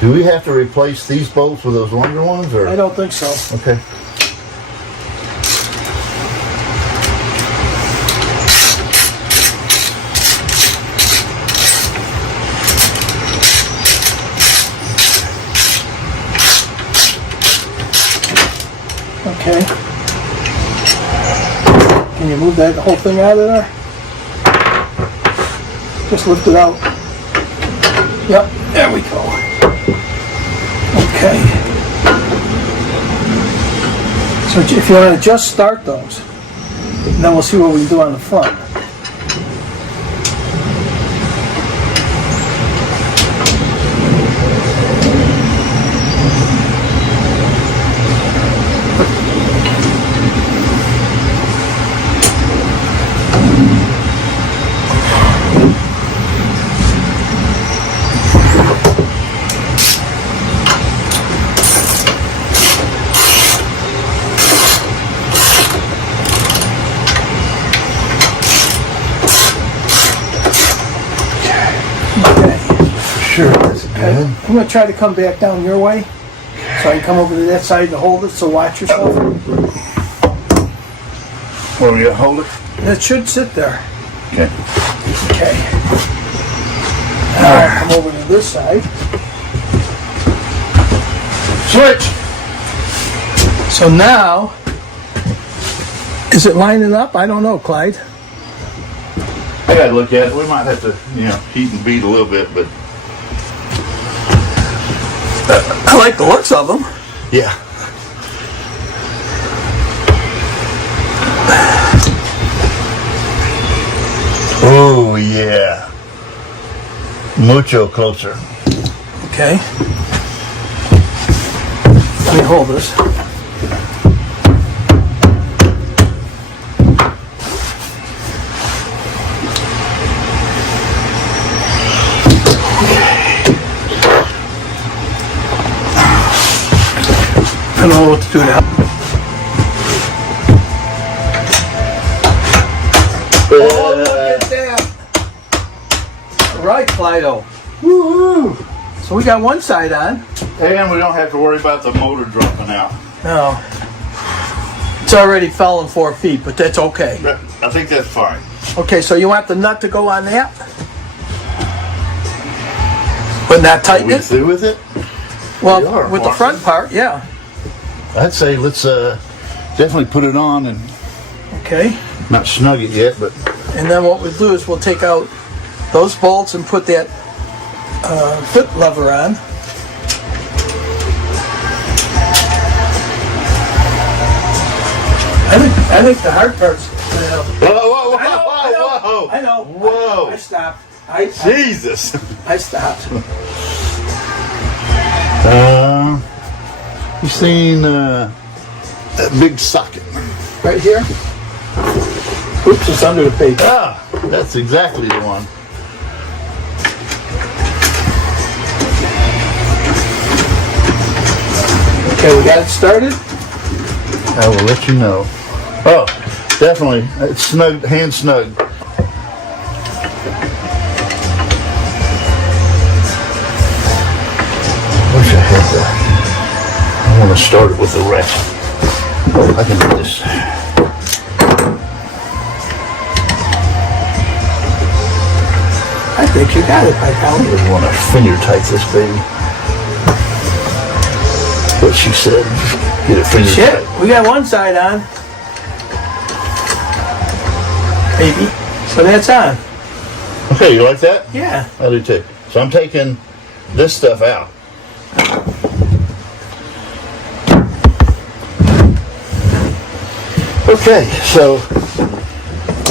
Do we have to replace these bolts with those longer ones, or? I don't think so. Okay. Okay. Can you move that whole thing out of there? Just lift it out. Yep, there we go. Okay. So if you want to just start those, then we'll see what we can do on the front. Sure, that's good. I'm going to try to come back down your way so I can come over to that side to hold it, so watch yourself. Where we gonna hold it? That should sit there. Okay. Okay. Now I'll come over to this side. Switch. So now, is it lining up? I don't know, Clyde. I gotta look at it. We might have to, heat and beat a little bit, but I like the looks of them. yeah. Oh yeah. Mucho closer. Okay. Let me hold this. I don't know what to do now. Oh, look at that. All right, Clydo. Woo-hoo. So we got one side on. And we don't have to worry about the motor dropping out. No. It's already fell in 4 feet, but that's okay. I think that's fine. Okay, so you want the nut to go on that? Wouldn't that tighten We it? through with it? Well, We are, with the front part, yeah. I'd say let's definitely put it on and Okay. not snug it yet, but And then what we'll do is we'll take out those bolts and put that foot lever on. I think the hard part's. whoa, I know. Whoa. I stopped. Jesus. I stopped. You seen that big socket? Right here. Oops, it's under the paper. Ah, that's exactly the one. Okay, we got it started. I will let you know. Oh, definitely. It's snug, hand snug. Wish I had that. I want to start it with the rest. Oh, I can do this. I think you got it, by I golly. really want to finger tight this baby. What she said. Get it finger Shit, tight. we got one side on. Maybe. So that's on. Okay, you like that? Yeah. I do too. So I'm taking this stuff out. Okay, so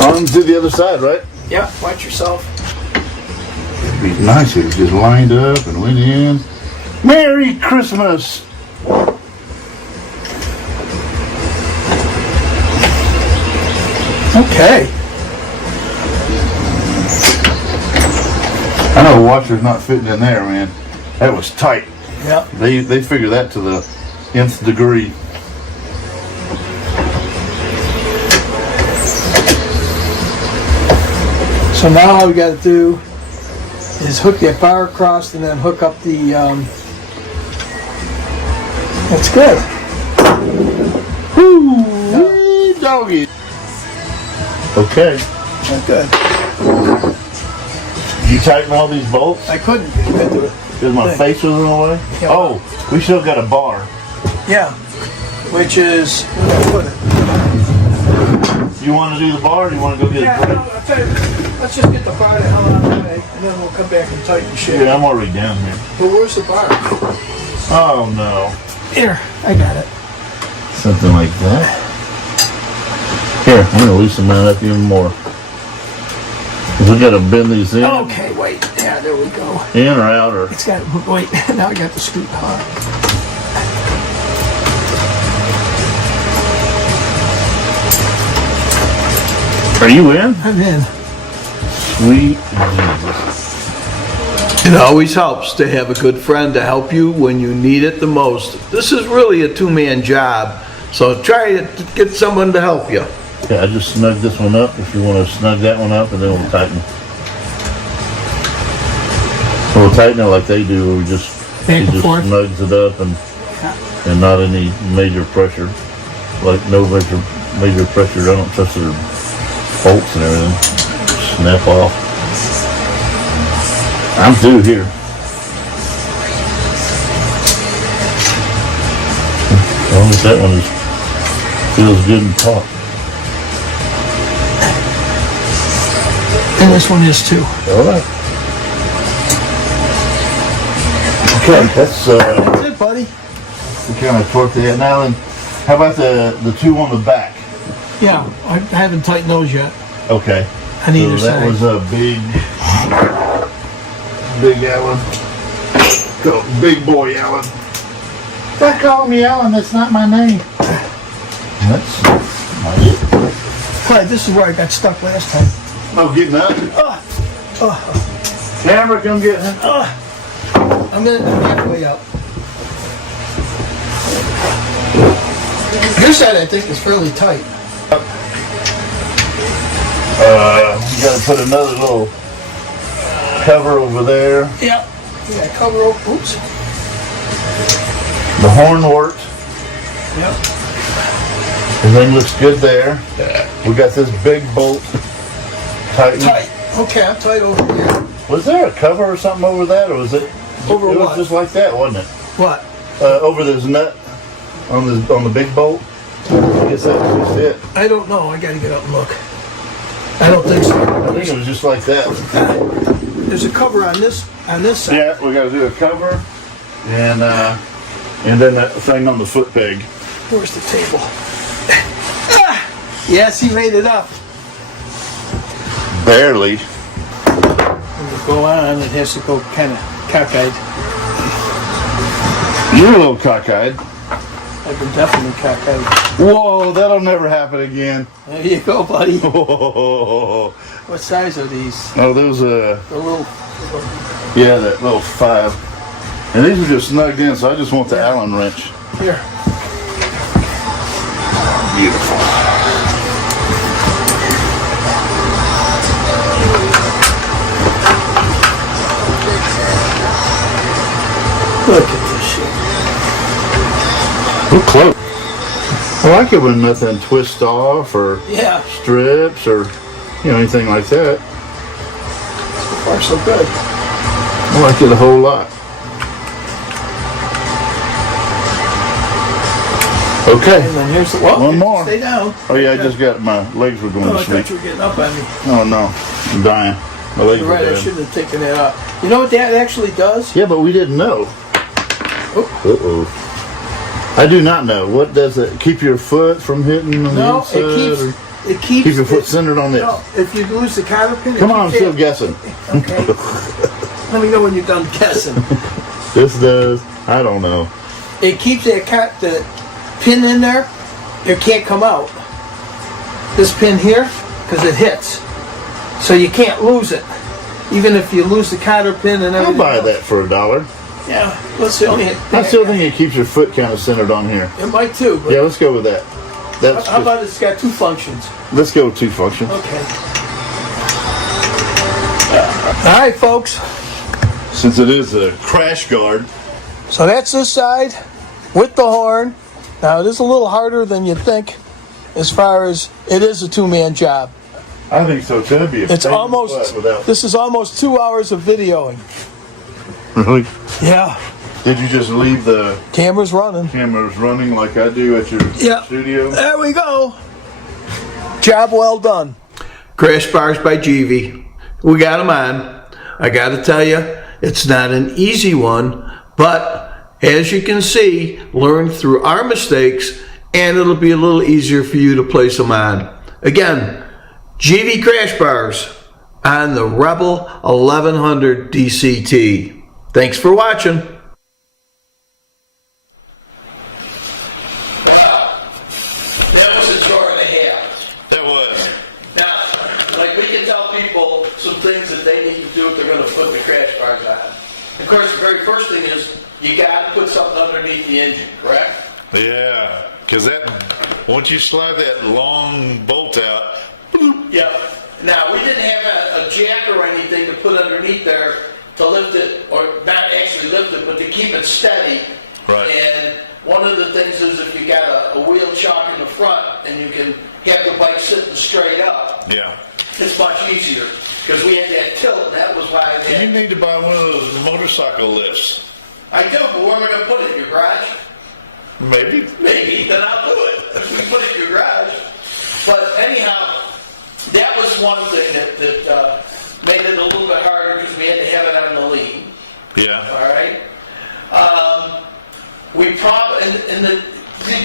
on to the other side, right? Yeah, watch yourself. It'd be nice if it just lined up and went in. Merry Christmas! Okay. I know the washer's not fitting in there, man. That was tight. Yeah. They figure that to the nth degree. So now all we got to do is hook that bar across and then hook up the. That's good. Woo! Doggy. Okay. That's good. You tighten all these bolts? I couldn't get to it. Because my face was in the way? Yeah. Oh, we still got a bar. Yeah. Which is. Where did I put it? You want to do the bar or do you want to go get Yeah, a drink? I'll tell you, let's just get the bar the hell out of the way and then we'll come back and tighten shit. Yeah, I'm already down here. But where's the bar? Oh no. Here, I got it. Something like that. Here, I'm going to loosen that up even more. We got to bend these in. Okay, wait. Yeah, there we go. In or out or... It's got, wait, now I got the scoot bar. Are you in? I'm in. Sweet Jesus. It always helps to have a good friend to help you when you need it the most. This is really a two-man job, so try to get someone to help you. Yeah, I just snugged this one up. If you want to snug that one up, and then we'll tighten. We'll tighten it like they do. Where we just Back it and just forth. snugs it up and not any major pressure. Like no major pressure. I don't trust her bolts and everything. Snap off. I'm through here. As long as that one feels good and taut. And this one is too. All right. Okay, that's That's it, buddy. we kind of torque that. Now then, how about the two on the back? Yeah, I haven't tightened those yet. Okay. On either So that side. was a big Allen. Go, big boy Allen. Don't call me Allen, that's not my name. That's nice. Clyde, this is where I got stuck last time. Oh, getting up? Camera, come get him. I'm halfway up. Your side, I think, is fairly tight. You gotta put another little cover over there. Yep. Yeah, cover over. Oops. The horn worked. Yep. Everything looks good there. We got this big bolt tightened. Tight. Okay, I'm tight over here. Was there a cover or something over that, or was it? Over it what? was just like that, wasn't it? What? Over this nut on the big bolt. I guess that was just it. I don't know. I gotta get up and look. I don't think so. I think it was just like that. There's a cover on this side. Yeah, we got to do a cover, and then that thing on the foot peg. Where's the table? Yes, he made it up. Barely. When you go on, it has to go kind of cockeyed. You're a little cockeyed. I've been definitely cockeyed. Whoa, that'll never happen again. There you go, buddy. Oh, What size are these? those The little. yeah, that little 5. And these are just snugged in, so I just want the Allen wrench. Here. Beautiful. Look at this shit. We're close. I like it when nothing twists off or Yeah. strips or anything like that. So far, so good. I like it a whole lot. Okay. And then here's the One more. Stay down. Oh yeah, I just got my legs were going Oh, to I sleep. thought you were getting up on me. Oh no, I'm dying. My legs You're were right. I dead. shouldn't have taken that out. You know what that actually does? Yeah, but we didn't know. Oh. Uh-oh. I do not know. What does it keep your foot from hitting on the No, inside? it keeps Keep your foot centered on this. No, if you lose the cotter pin. it Come on, I'm keeps still it- guessing. Okay. Let me know when you're done guessing. This does. I don't know. It keeps the pin in there. It can't come out. This pin here, because it hits. So you can't lose it. Even if you lose the cotter pin and I'll everything. buy else. that for $1. Yeah, that's the only thing. I still think it keeps your foot kind of centered on here. It might too, but Yeah, let's go with that. That's how about it's got 2 functions? let's go with 2 functions. Okay. All right, folks. Since it is a crash guard. So that's this side with the horn. Now it is a little harder than you think, as far as it is a 2-man job. I think so too. It'd be a It's pain in the almost. butt without. This is almost 2 hours of videoing. Really? Yeah. Did you just leave the Camera's running. cameras running like I do at your Yeah. studio? There we go. Job well done. Crash bars by GV. We got them on. I got to tell you, it's not an easy one, but as you can see, learn through our mistakes, and it'll be a little easier for you to place them on. Again, GV crash bars on the Rebel 1100 DCT. Thanks for watching. That was a chore and a half. That was. Now, like we can tell people some things that they need to do if they're going to put the crash bars on. Of course, the very first thing is you got to put something underneath the engine, correct? Yeah, because once you slide that long bolt out, Yep. Now, we didn't have a jack or anything to put underneath there to lift it, or not actually lift it, but to keep it steady. Right. And one of the things is if you got a wheel chock in the front and you can have the bike sitting straight up, Yeah. It's much easier, because we had that tilt, and that was why I You had, need to buy one of those motorcycle lifts. I do, but where am I gonna put it, in your garage? Maybe. Maybe, then I'll do it. We put it in your garage. But anyhow, that was one thing that made it a little bit harder because we had to have it on the lean. Yeah. All right. We probably and the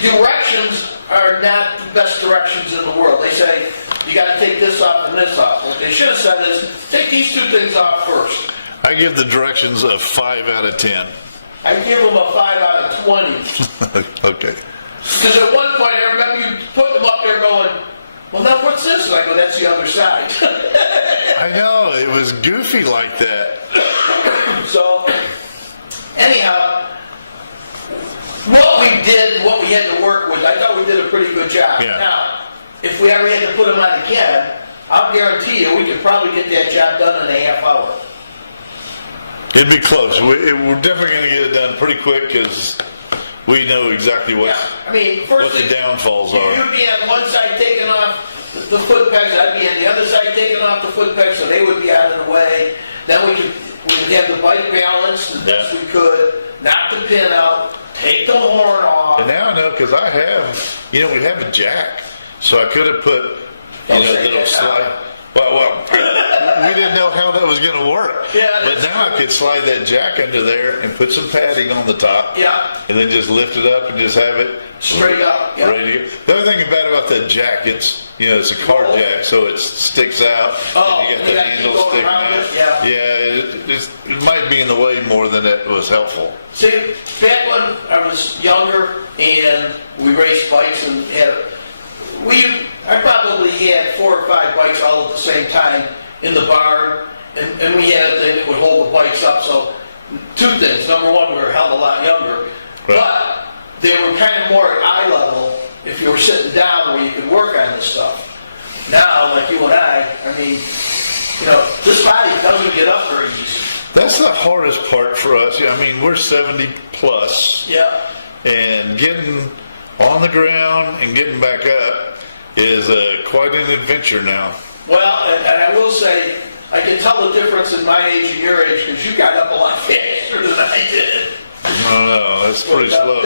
directions are not the best directions in the world. They say you got to take this off and this off. What they should have said is take these two things off first. I give the directions a 5 out of 10. I give them a 5 out of 20. Okay. Because at one point, I remember you putting them up there going, well, now what's this? And I go, that's the other side. I know, it was goofy like that. So, anyhow, what we did, what we had to work with, I thought we did a pretty good job. Yeah. Now, if we ever had to put them on again, I'll guarantee you we could probably get that job done in a half hour. It'd be close. We're definitely going to get it done pretty quick because we know exactly what, Yeah, I mean, first what the thing, downfalls are. you'd be on one side taking off the foot pegs, I'd be on the other side taking off the foot pegs, so they would be out of the way. Then we could have the bike balanced as best we could, knock the pin out, take the horn off. And now I know because I have, we have a jack, so I could have put, little slide. Well, we didn't know how that was going to work. Yeah, but now I could slide that jack under there and put some padding on the top. Yeah. And then just lift it up and just have it Straight up, yeah. ready to go. The other thing about that jack, it's a car jack, so it sticks out. Oh, and you got you the gotta keep handle going sticking around out. it, Yeah, it might be in the way more than it was helpful. See, back when I was younger and we raced bikes and I probably had 4 or 5 bikes all at the same time in the barn, and we had a thing that would hold the bikes up. So, 2 things. Number one, we were a hell of a lot younger, Right. but they were kind of more at eye level if you were sitting down where you could work on this stuff. Now, like you and I mean, this body doesn't get up very easy. That's the hardest part for us. I mean, we're 70 plus. Yeah. And getting on the ground and getting back up is quite an adventure now. Well, and I will say, I can tell the difference in my age and your age because you got up a lot faster than I did. No, that's pretty slow.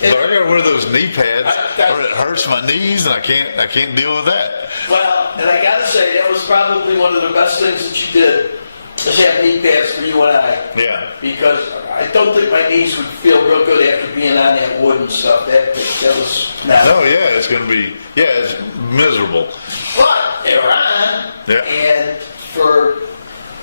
But I got to wear those knee pads, or it hurts my knees, and I can't deal with that. Well, and I got to say, that was probably one of the best things that you did, is have knee pads for you and I. Yeah. Because I don't think my knees would feel real good after being on that wood and stuff. That was not. No, yeah, it's going to be, it's miserable. But they're on, Yeah. and for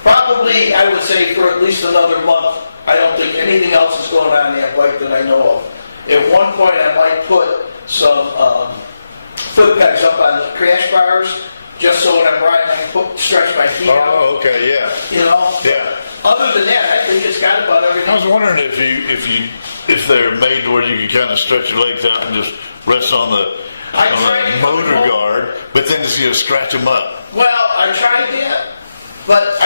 probably, I would say, for at least another month, I don't think anything else is going on that bike that I know of. At one point, I might put some foot pegs up on the crash bars, just so when I'm riding, I can stretch my feet out. Oh, okay, yeah. Yeah. Other than that, I think it's got about everything. I was wondering if they're made to where you can kind of stretch your legs out and just rest on the motor guard, but then just scratch them up. Well, I tried that, but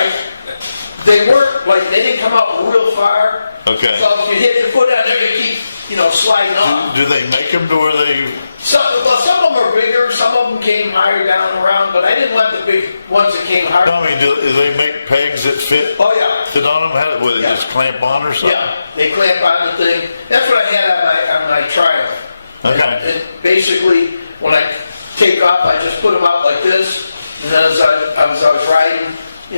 they weren't, they didn't come out real far. Okay. So if you hit your foot out there, you keep, sliding off. Do they make them to where they... Some of them are bigger, some of them came higher down and around, but I didn't want the big ones that came higher. I mean, do they make pegs that fit? Oh, yeah. Fit on them? How would it Yeah. just clamp on or something? Yeah, they clamp on the thing. That's what I had on my Triumph. Okay. And basically, when I take off, I just put them out like this, and then as I was riding,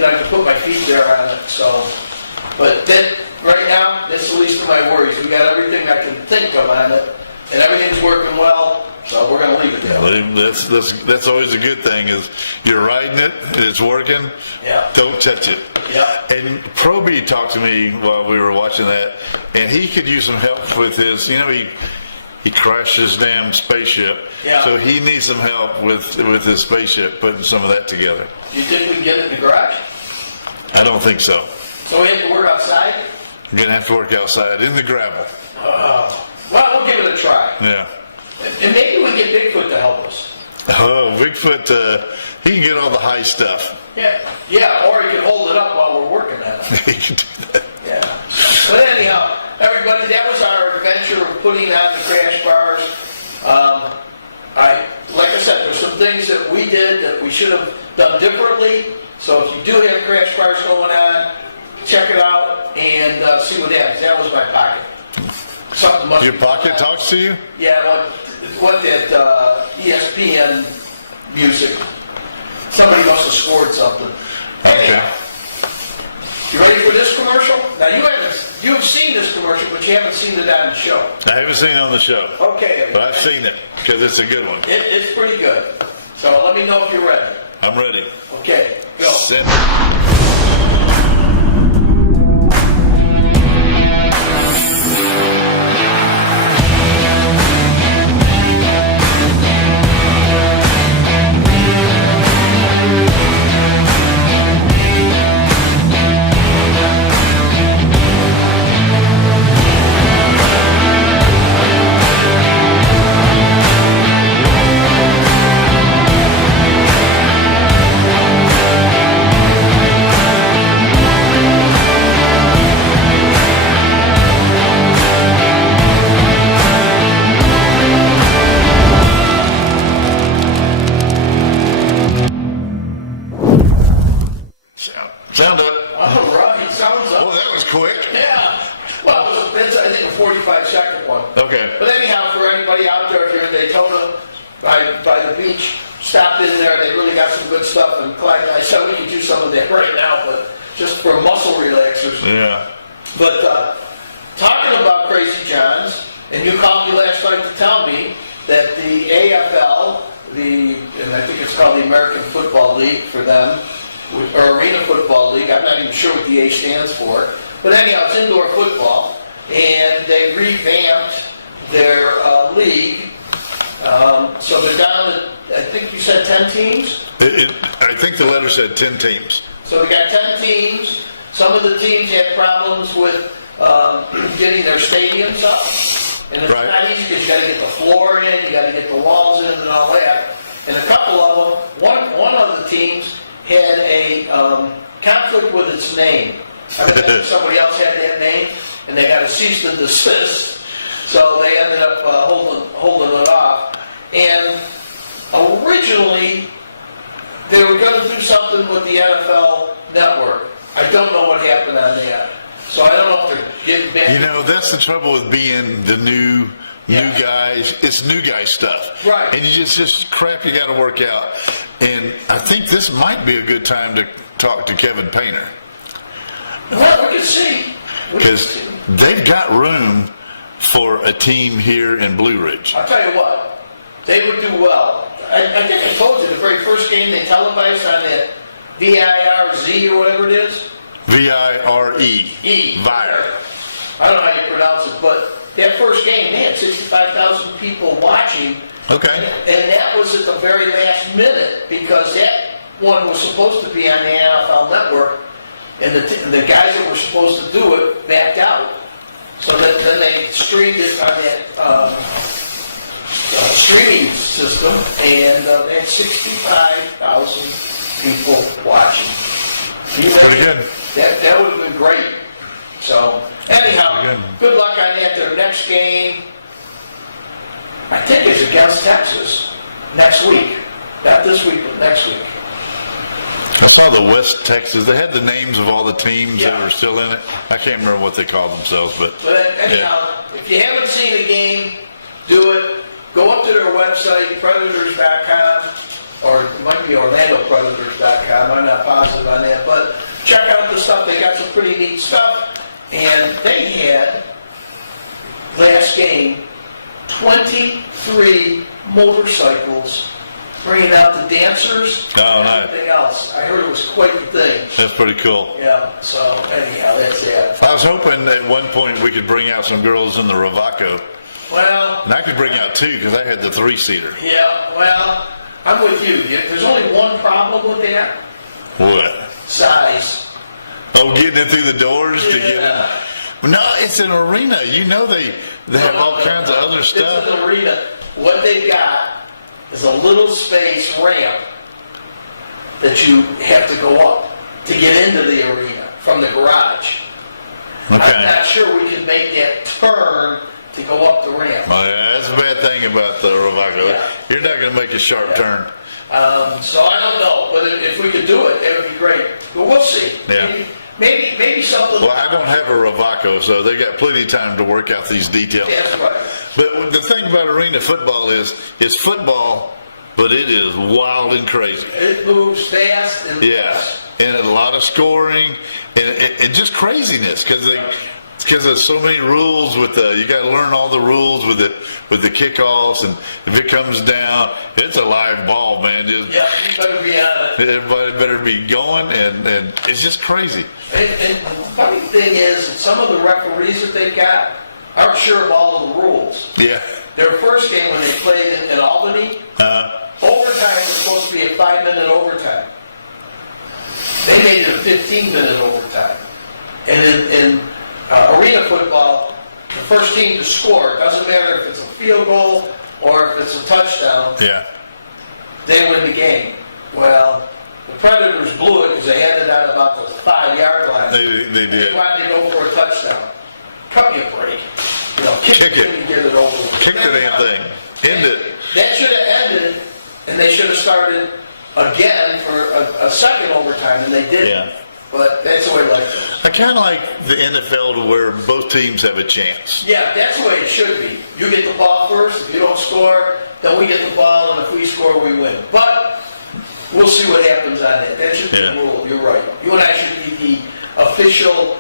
I could put my feet there on it. So, but then right now, that's the least of my worries. We got everything I can think of on it, and everything's working well. So we're going to leave it there. That's always a good thing is you're riding it, and it's working. Yeah. Don't touch it. Yeah. And Proby talked to me while we were watching that, and he could use some help with his, he crashed his damn spaceship. Yeah. So he needs some help with his spaceship, putting some of that together. Do you think we can get it in the garage? I don't think so. So we have to work outside? I'm going to have to work outside in the gravel. Well, we'll give it a try. Yeah. And maybe we get Bigfoot to help us. Oh, Bigfoot, he can get all the high stuff. Yeah, or you can hold it up while we're working on it. He can do that. Yeah. But anyhow, everybody, that was our adventure of putting on the crash bars. Like I said, there's some things that we did that we we should have done differently. So if you do have crash cars going on, check it out and see what happens. That was my pocket. Something must Your be pocket going on. talks to you? Yeah, what that ESPN music. Somebody must have scored something. Anyhow, you ready for this commercial? Now you have seen this commercial, but you haven't seen it on the show. I haven't seen it on the show. Okay. But I've seen it because it's a good one. It's pretty good. So let me know if you're ready. I'm ready. Okay, go. Set. Sound up. All right, sounds Oh, up. that was quick. Yeah. Well, it's, I think, a 45-second one. Okay. But anyhow, for anybody out there, if you're in Daytona, by the beach, stop in there. They really got some good stuff. And Clyde, I said we could do some of that right now, but just for muscle relaxers. Yeah. But talking about Crazy Johns, and you called me last night to tell me that the AFL, and I think it's called the American Football League for them, or Arena Football League, I'm not even sure what the A stands for, but anyhow, it's indoor football, and they revamped their league, so they're down at, I think you said 10 teams? I think the letter said 10 teams. So we got 10 teams. Some of the teams had problems with getting their stadiums up. And it's Right. not easy because you got to get the floor in, you got to get the walls in and all that. And a couple of them, one of the teams had a conflict with its name. I mean, somebody else had that name, and they got a cease and desist. So they ended up holding it off. And originally, they were going to do something with the NFL Network. I don't know what happened on that. So I don't know if they're getting back. You know, that's the trouble with being the new guys. It's new guy stuff. Right. And you just crap you got to work out. And I think this might be a good time to talk to Kevin Painter. Well, we can see. Because they've got room for a team here in Blue Ridge. I'll tell you what, they would do well. I think I told you the very first game they televised on that VIRZ or whatever it is. V-I-R-E. Vire. I don't know how you pronounce it, but that first game, they had 65,000 people watching. Okay. And that was at the very last minute because that one was supposed to be on the NFL Network, and the guys that were supposed to do it backed out. So then they streamed it on that streaming system, and they had 65,000 people watching. Pretty good. That would have been great. So anyhow, good luck on that. Their next game, I think it's against Texas next week. Not this week, but next week. I saw the West Texas. They had the names of all the teams that Yeah. were still in it. I can't remember what they called themselves, but Anyhow, if you haven't seen the game, do it. Go up to their website, predators.com, or it might be orlandopredators.com. I'm not positive on that, but check out the stuff. They got some pretty neat stuff. And they had, last game, 23 motorcycles bringing out the dancers Oh, and nice. everything else. I heard it was quite the thing. that's pretty cool. Yeah, so anyhow, that's that. I was hoping at one point we could bring out some girls in the Ravaco. Well, And I could bring out two because I had the 3-seater. yeah, well, I'm with you. There's only one problem with that. What? Size. Oh, getting it through the doors to get in? No, it's an arena. You know they have all kinds of other stuff. It's an arena. What they've got is a little space ramp that you have to go up to get into the arena from the garage. I'm Okay. not sure we can make that turn to go up the ramp. Oh, yeah, that's a bad thing about the Ravaco. Yeah. You're not going to make a sharp turn. So I don't know, but if we could do it, it would be great. But we'll see. Yeah. Maybe something. Well, I don't have a Ravaco, so they got plenty of time to work out these details. That's right. But the thing about arena football is, it's football, but it is wild and crazy. It moves fast and Yeah, and a lot of scoring, and just craziness because there's so many rules with you got to learn all the rules with the kickoffs, and if it comes down, it's a live ball, man. Just, yeah, you better be on it. everybody better be going, and it's just crazy. And the funny thing is, that some of the referees that they got aren't sure of all of the rules. Yeah. Their first game when they played in Albany, overtime was supposed to be a 5-minute overtime. They made it a 15-minute overtime. And in arena football, the first team to score, it doesn't matter if it's a field goal or if it's a touchdown, Yeah. they win the game. Well, the Predators blew it because they had it at about the 5-yard line. They did. They wanted to go for a touchdown. Cut me a break. You know, kick it and get it over. Kick the damn thing. End it. That should have ended, and they should have started again for a second overtime, and they didn't. Yeah. But that's the way I like it. I kind of like the NFL to where both teams have a chance. Yeah, that's the way it should be. You get the ball first. If you don't score, then we get the ball, and if we score, we win. But we'll see what happens on that. That should be the rule. You're right. You and I should be the official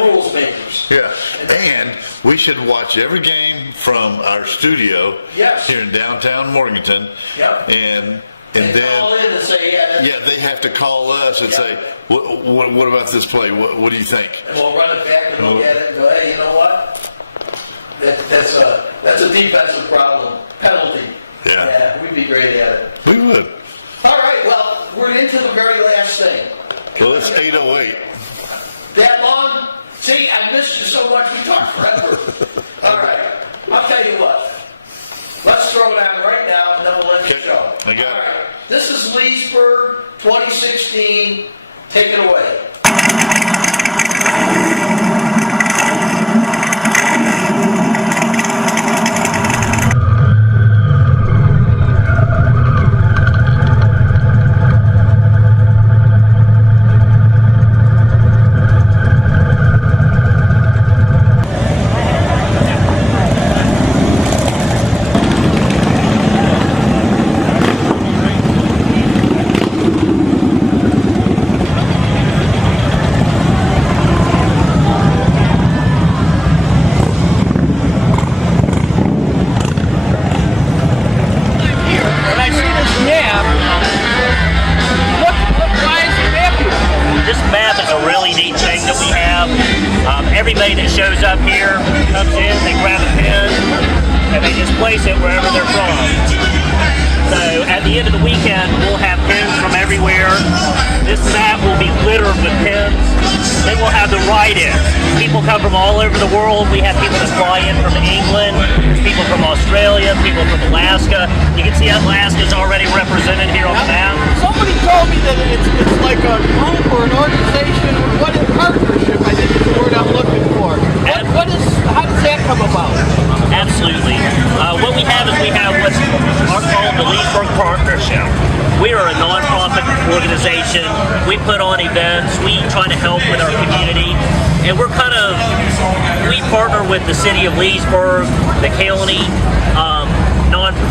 rules makers. Yeah, and we should watch every game from our studio here in downtown Morganton. Yeah. And And then call in and say, that's they have to call us and say, what about this play? What do you think? And we'll run it back and look at it and go, hey, you know what? That's a defensive problem. Penalty. Yeah, we'd be great at it. We would. All right, well, we're into the very last thing. Well, it's 8:08. That long? See, I missed you so much, we talked forever. All right, I'll tell you what. Let's throw it on right now, and then we'll end the show. I got it. All right. This is Leesburg 2016. Take it away. Everybody that shows up here comes in, they grab a pen, and they just place it wherever they're from. So at the end of the weekend, we'll have pins from everywhere. This map will be littered with pins. Then we'll have the write-ins. People come from all over the world. We have people that fly in from England. There's people from Australia, people from Alaska. You can see Alaska's already represented here on the map. Somebody told me that it's like a group or an organization. What is partnership? I think is the word I'm looking for. How does that come about? Absolutely. What we have is we have what's called the Leesburg Partnership. We are a non-profit organization. We put on events. We try to help with our community. And we partner with the city of Leesburg, the county,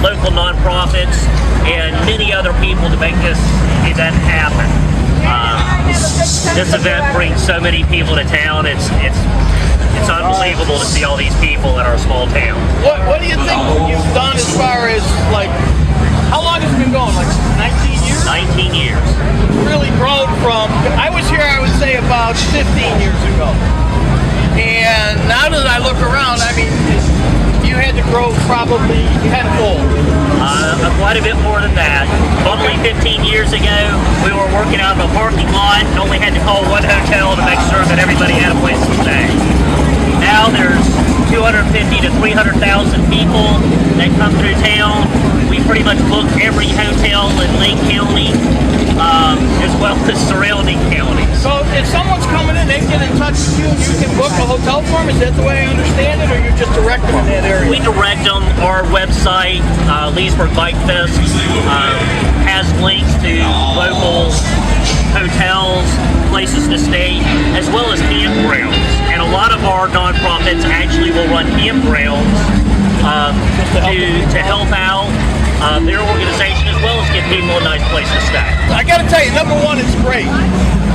local non-profits, and many other people to make this event happen. This event brings so many people to town. It's unbelievable to see all these people in our small town. What do you think you've done as far as, like, how long has it been going? Like 19 years? 19 years. Really grown from, I was here, I would say, about 15 years ago. And now that I look around, I mean, you had to grow probably tenfold. Quite a bit more than that. Only 15 years ago, we were working out of a parking lot and only had to call one hotel to make sure that everybody had a place to stay. Now there's 250 to 300,000 people that come through town. We pretty much book every hotel in Lake County, as well as surrounding counties. So if someone's coming in, they get in touch with you and you can book a hotel for them? Is that the way I understand it, or you just direct them in that area? We direct them our website, Leesburg Bike Fest. has links to local hotels, places to stay, as well as campgrounds. And a lot of our nonprofits actually will run campgrounds to help out their organization, as well as give people a nice place to stay. I got to tell you, number one, it's great.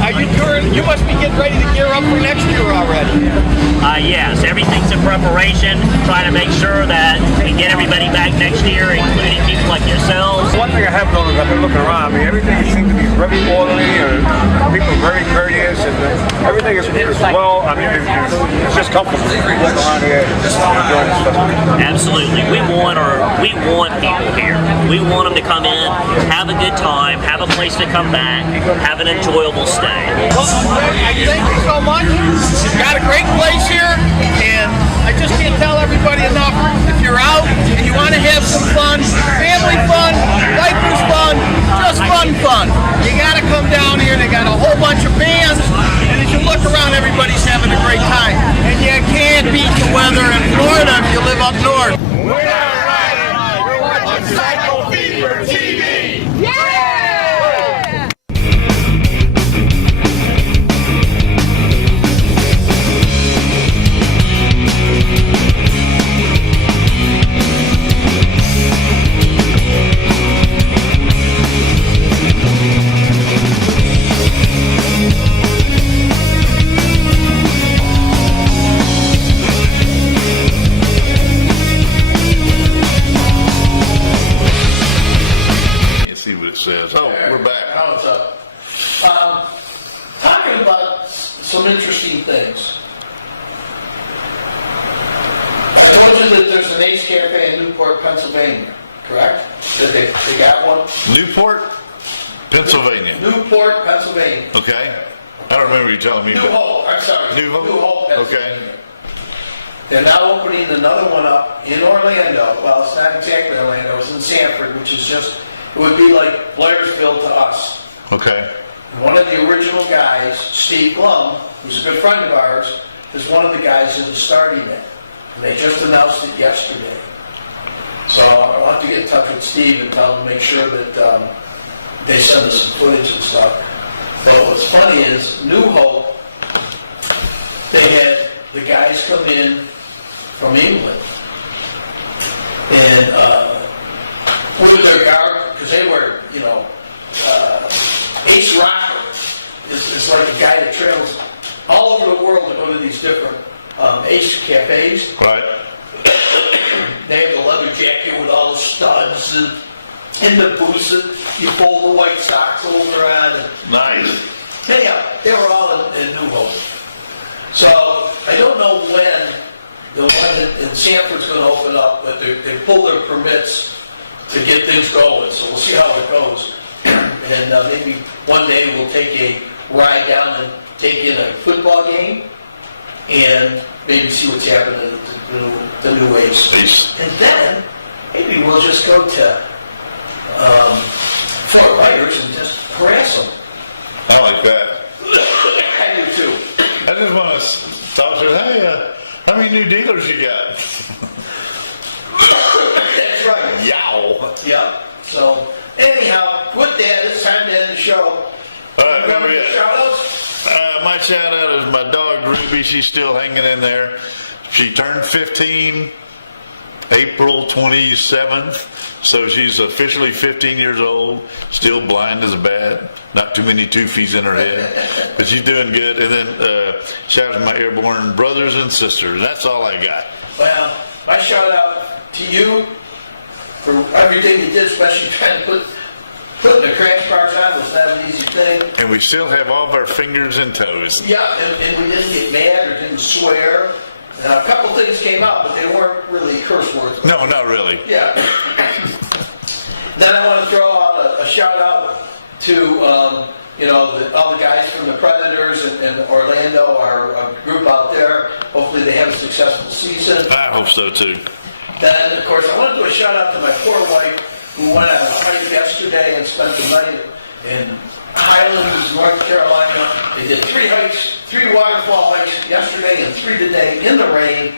You must be getting ready to gear up for next year already. Yes, everything's in preparation, trying to make sure that we get everybody back next year, including people like yourselves. One thing I have noticed, I've been looking around, I mean, everything seems to be very orderly, and people are very courteous, and everything is well, I mean, it's just comfortable. Walking around here, just enjoying the stuff. Absolutely. We want people here. We want them to come in, have a good time, have a place to come back, have an enjoyable stay. Well, I thank you so much. You've got a great place here, and I just can't tell everybody enough. If you're out and you want to have some fun, family fun, bikers fun, just fun, you got to come down here. They got a whole bunch of bands, and as you look around, everybody's having a great time. And you can't beat the weather in Florida if you live up north. We're not riding. We're watching Psycho Fever TV. Yeah! Says, oh, we're back. Now it's up. Talking about some interesting things. I told you that there's an Ace Cafe in Newport, Pennsylvania, correct? That they got one? Newport, Pennsylvania. Newport, Pennsylvania. Okay. I don't remember you telling me New that. Hope, I'm sorry. New Hope? Pennsylvania. Okay. They're now opening another one up in Orlando. Well, it's not exactly Orlando. It's in Sanford, which is just, it would be like Blairsville to us. Okay. One of the original guys, Steve Glum, who's a good friend of ours, is one of the guys in the starting it. And they just announced it yesterday. So I want to get in touch with Steve and tell him to make sure that they send us some footage and stuff. But what's funny is, New Hope, they had the guys come in from England. And with their garb, because they were, Ace Rocker is like a guy that travels all over the world to go to these different Ace cafes. Right. They have the leather jacket with all the studs and in the boots, you fold the white socks over on. Nice. Anyhow, they were all in New Hope. So I don't know when the one in Sanford's going to open up, but they pulled their permits to get things going. So we'll see how it goes. And maybe one day we'll take a ride down and take in a football game and maybe see what's happening at the new Ace. And then maybe we'll just go to Fort Riders and just harass them. I like that. I do too. I just want to talk to her. Hey, how many new dealers you got? That's right. Yow. Yep. So, anyhow, with that, it's time to end the show. All right, Remember where the we at? shout-outs? My shout out is my dog Ruby. She's still hanging in there. She turned 15 April 27th, so she's officially 15 years old. Still blind as a bat. Not too many toofies in her head, but she's doing good. And then shout out to my airborne brothers and sisters. That's all I got. Well, my shout-out to you for everything you did, especially trying to putting the crash bars on was not an easy thing. And we still have all of our fingers and toes. Yeah, and we didn't get mad or didn't swear. A couple things came out, but they weren't really curse words. No, not really. Yeah. Then I want to throw out a shout out to all the guys from the Predators and Orlando, our group out there. Hopefully they have a successful season. I hope so too. Then, of course, I want to do a shout out to my poor wife who went on a hike yesterday and spent the night in Highlands, North Carolina. They did 3 hikes, 3 waterfall hikes yesterday and 3 today in the rain.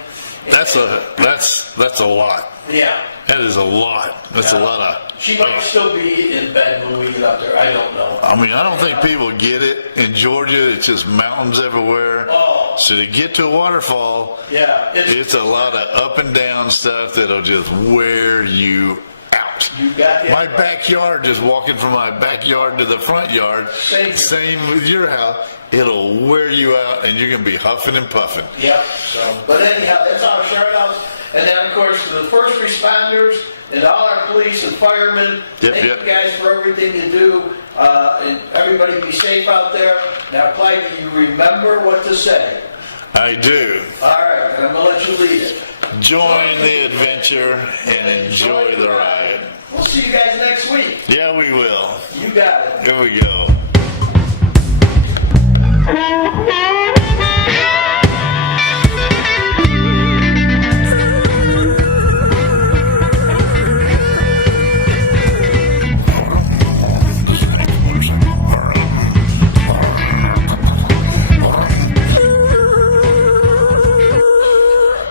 That that's a lot. Yeah. That is a lot. That's a lot of. She might still be in bed when we get up there. I don't know. I mean, I don't think people get it. In Georgia, it's just mountains everywhere. Oh. So to get to a waterfall, Yeah. it's a lot of up and down stuff that'll just wear you out. You got it. My backyard, just walking from my backyard to the front yard, same with your house, it'll wear you out and you're going to be huffing and puffing. Yep. So, but anyhow, that's our shout outs. And then, of course, to the first responders and all our police and firemen, thank you guys for everything you do. And everybody be safe out there. Now, Clyde, do you remember what to say? I do. All right, I'm going to let you lead it. Join the adventure and enjoy the ride. We'll see you guys next week. Yeah, we will. You got it. Here we go.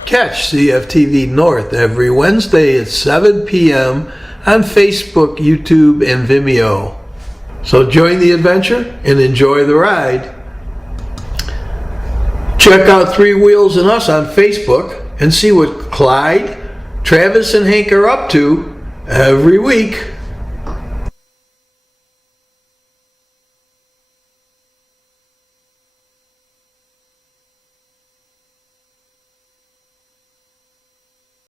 Catch CFTV North every Wednesday at 7 p.m. on Facebook, YouTube, and Vimeo. So join the adventure and enjoy the ride. Check out Three Wheels and Us on Facebook and see what Clyde, Travis, and Hank are up to every week.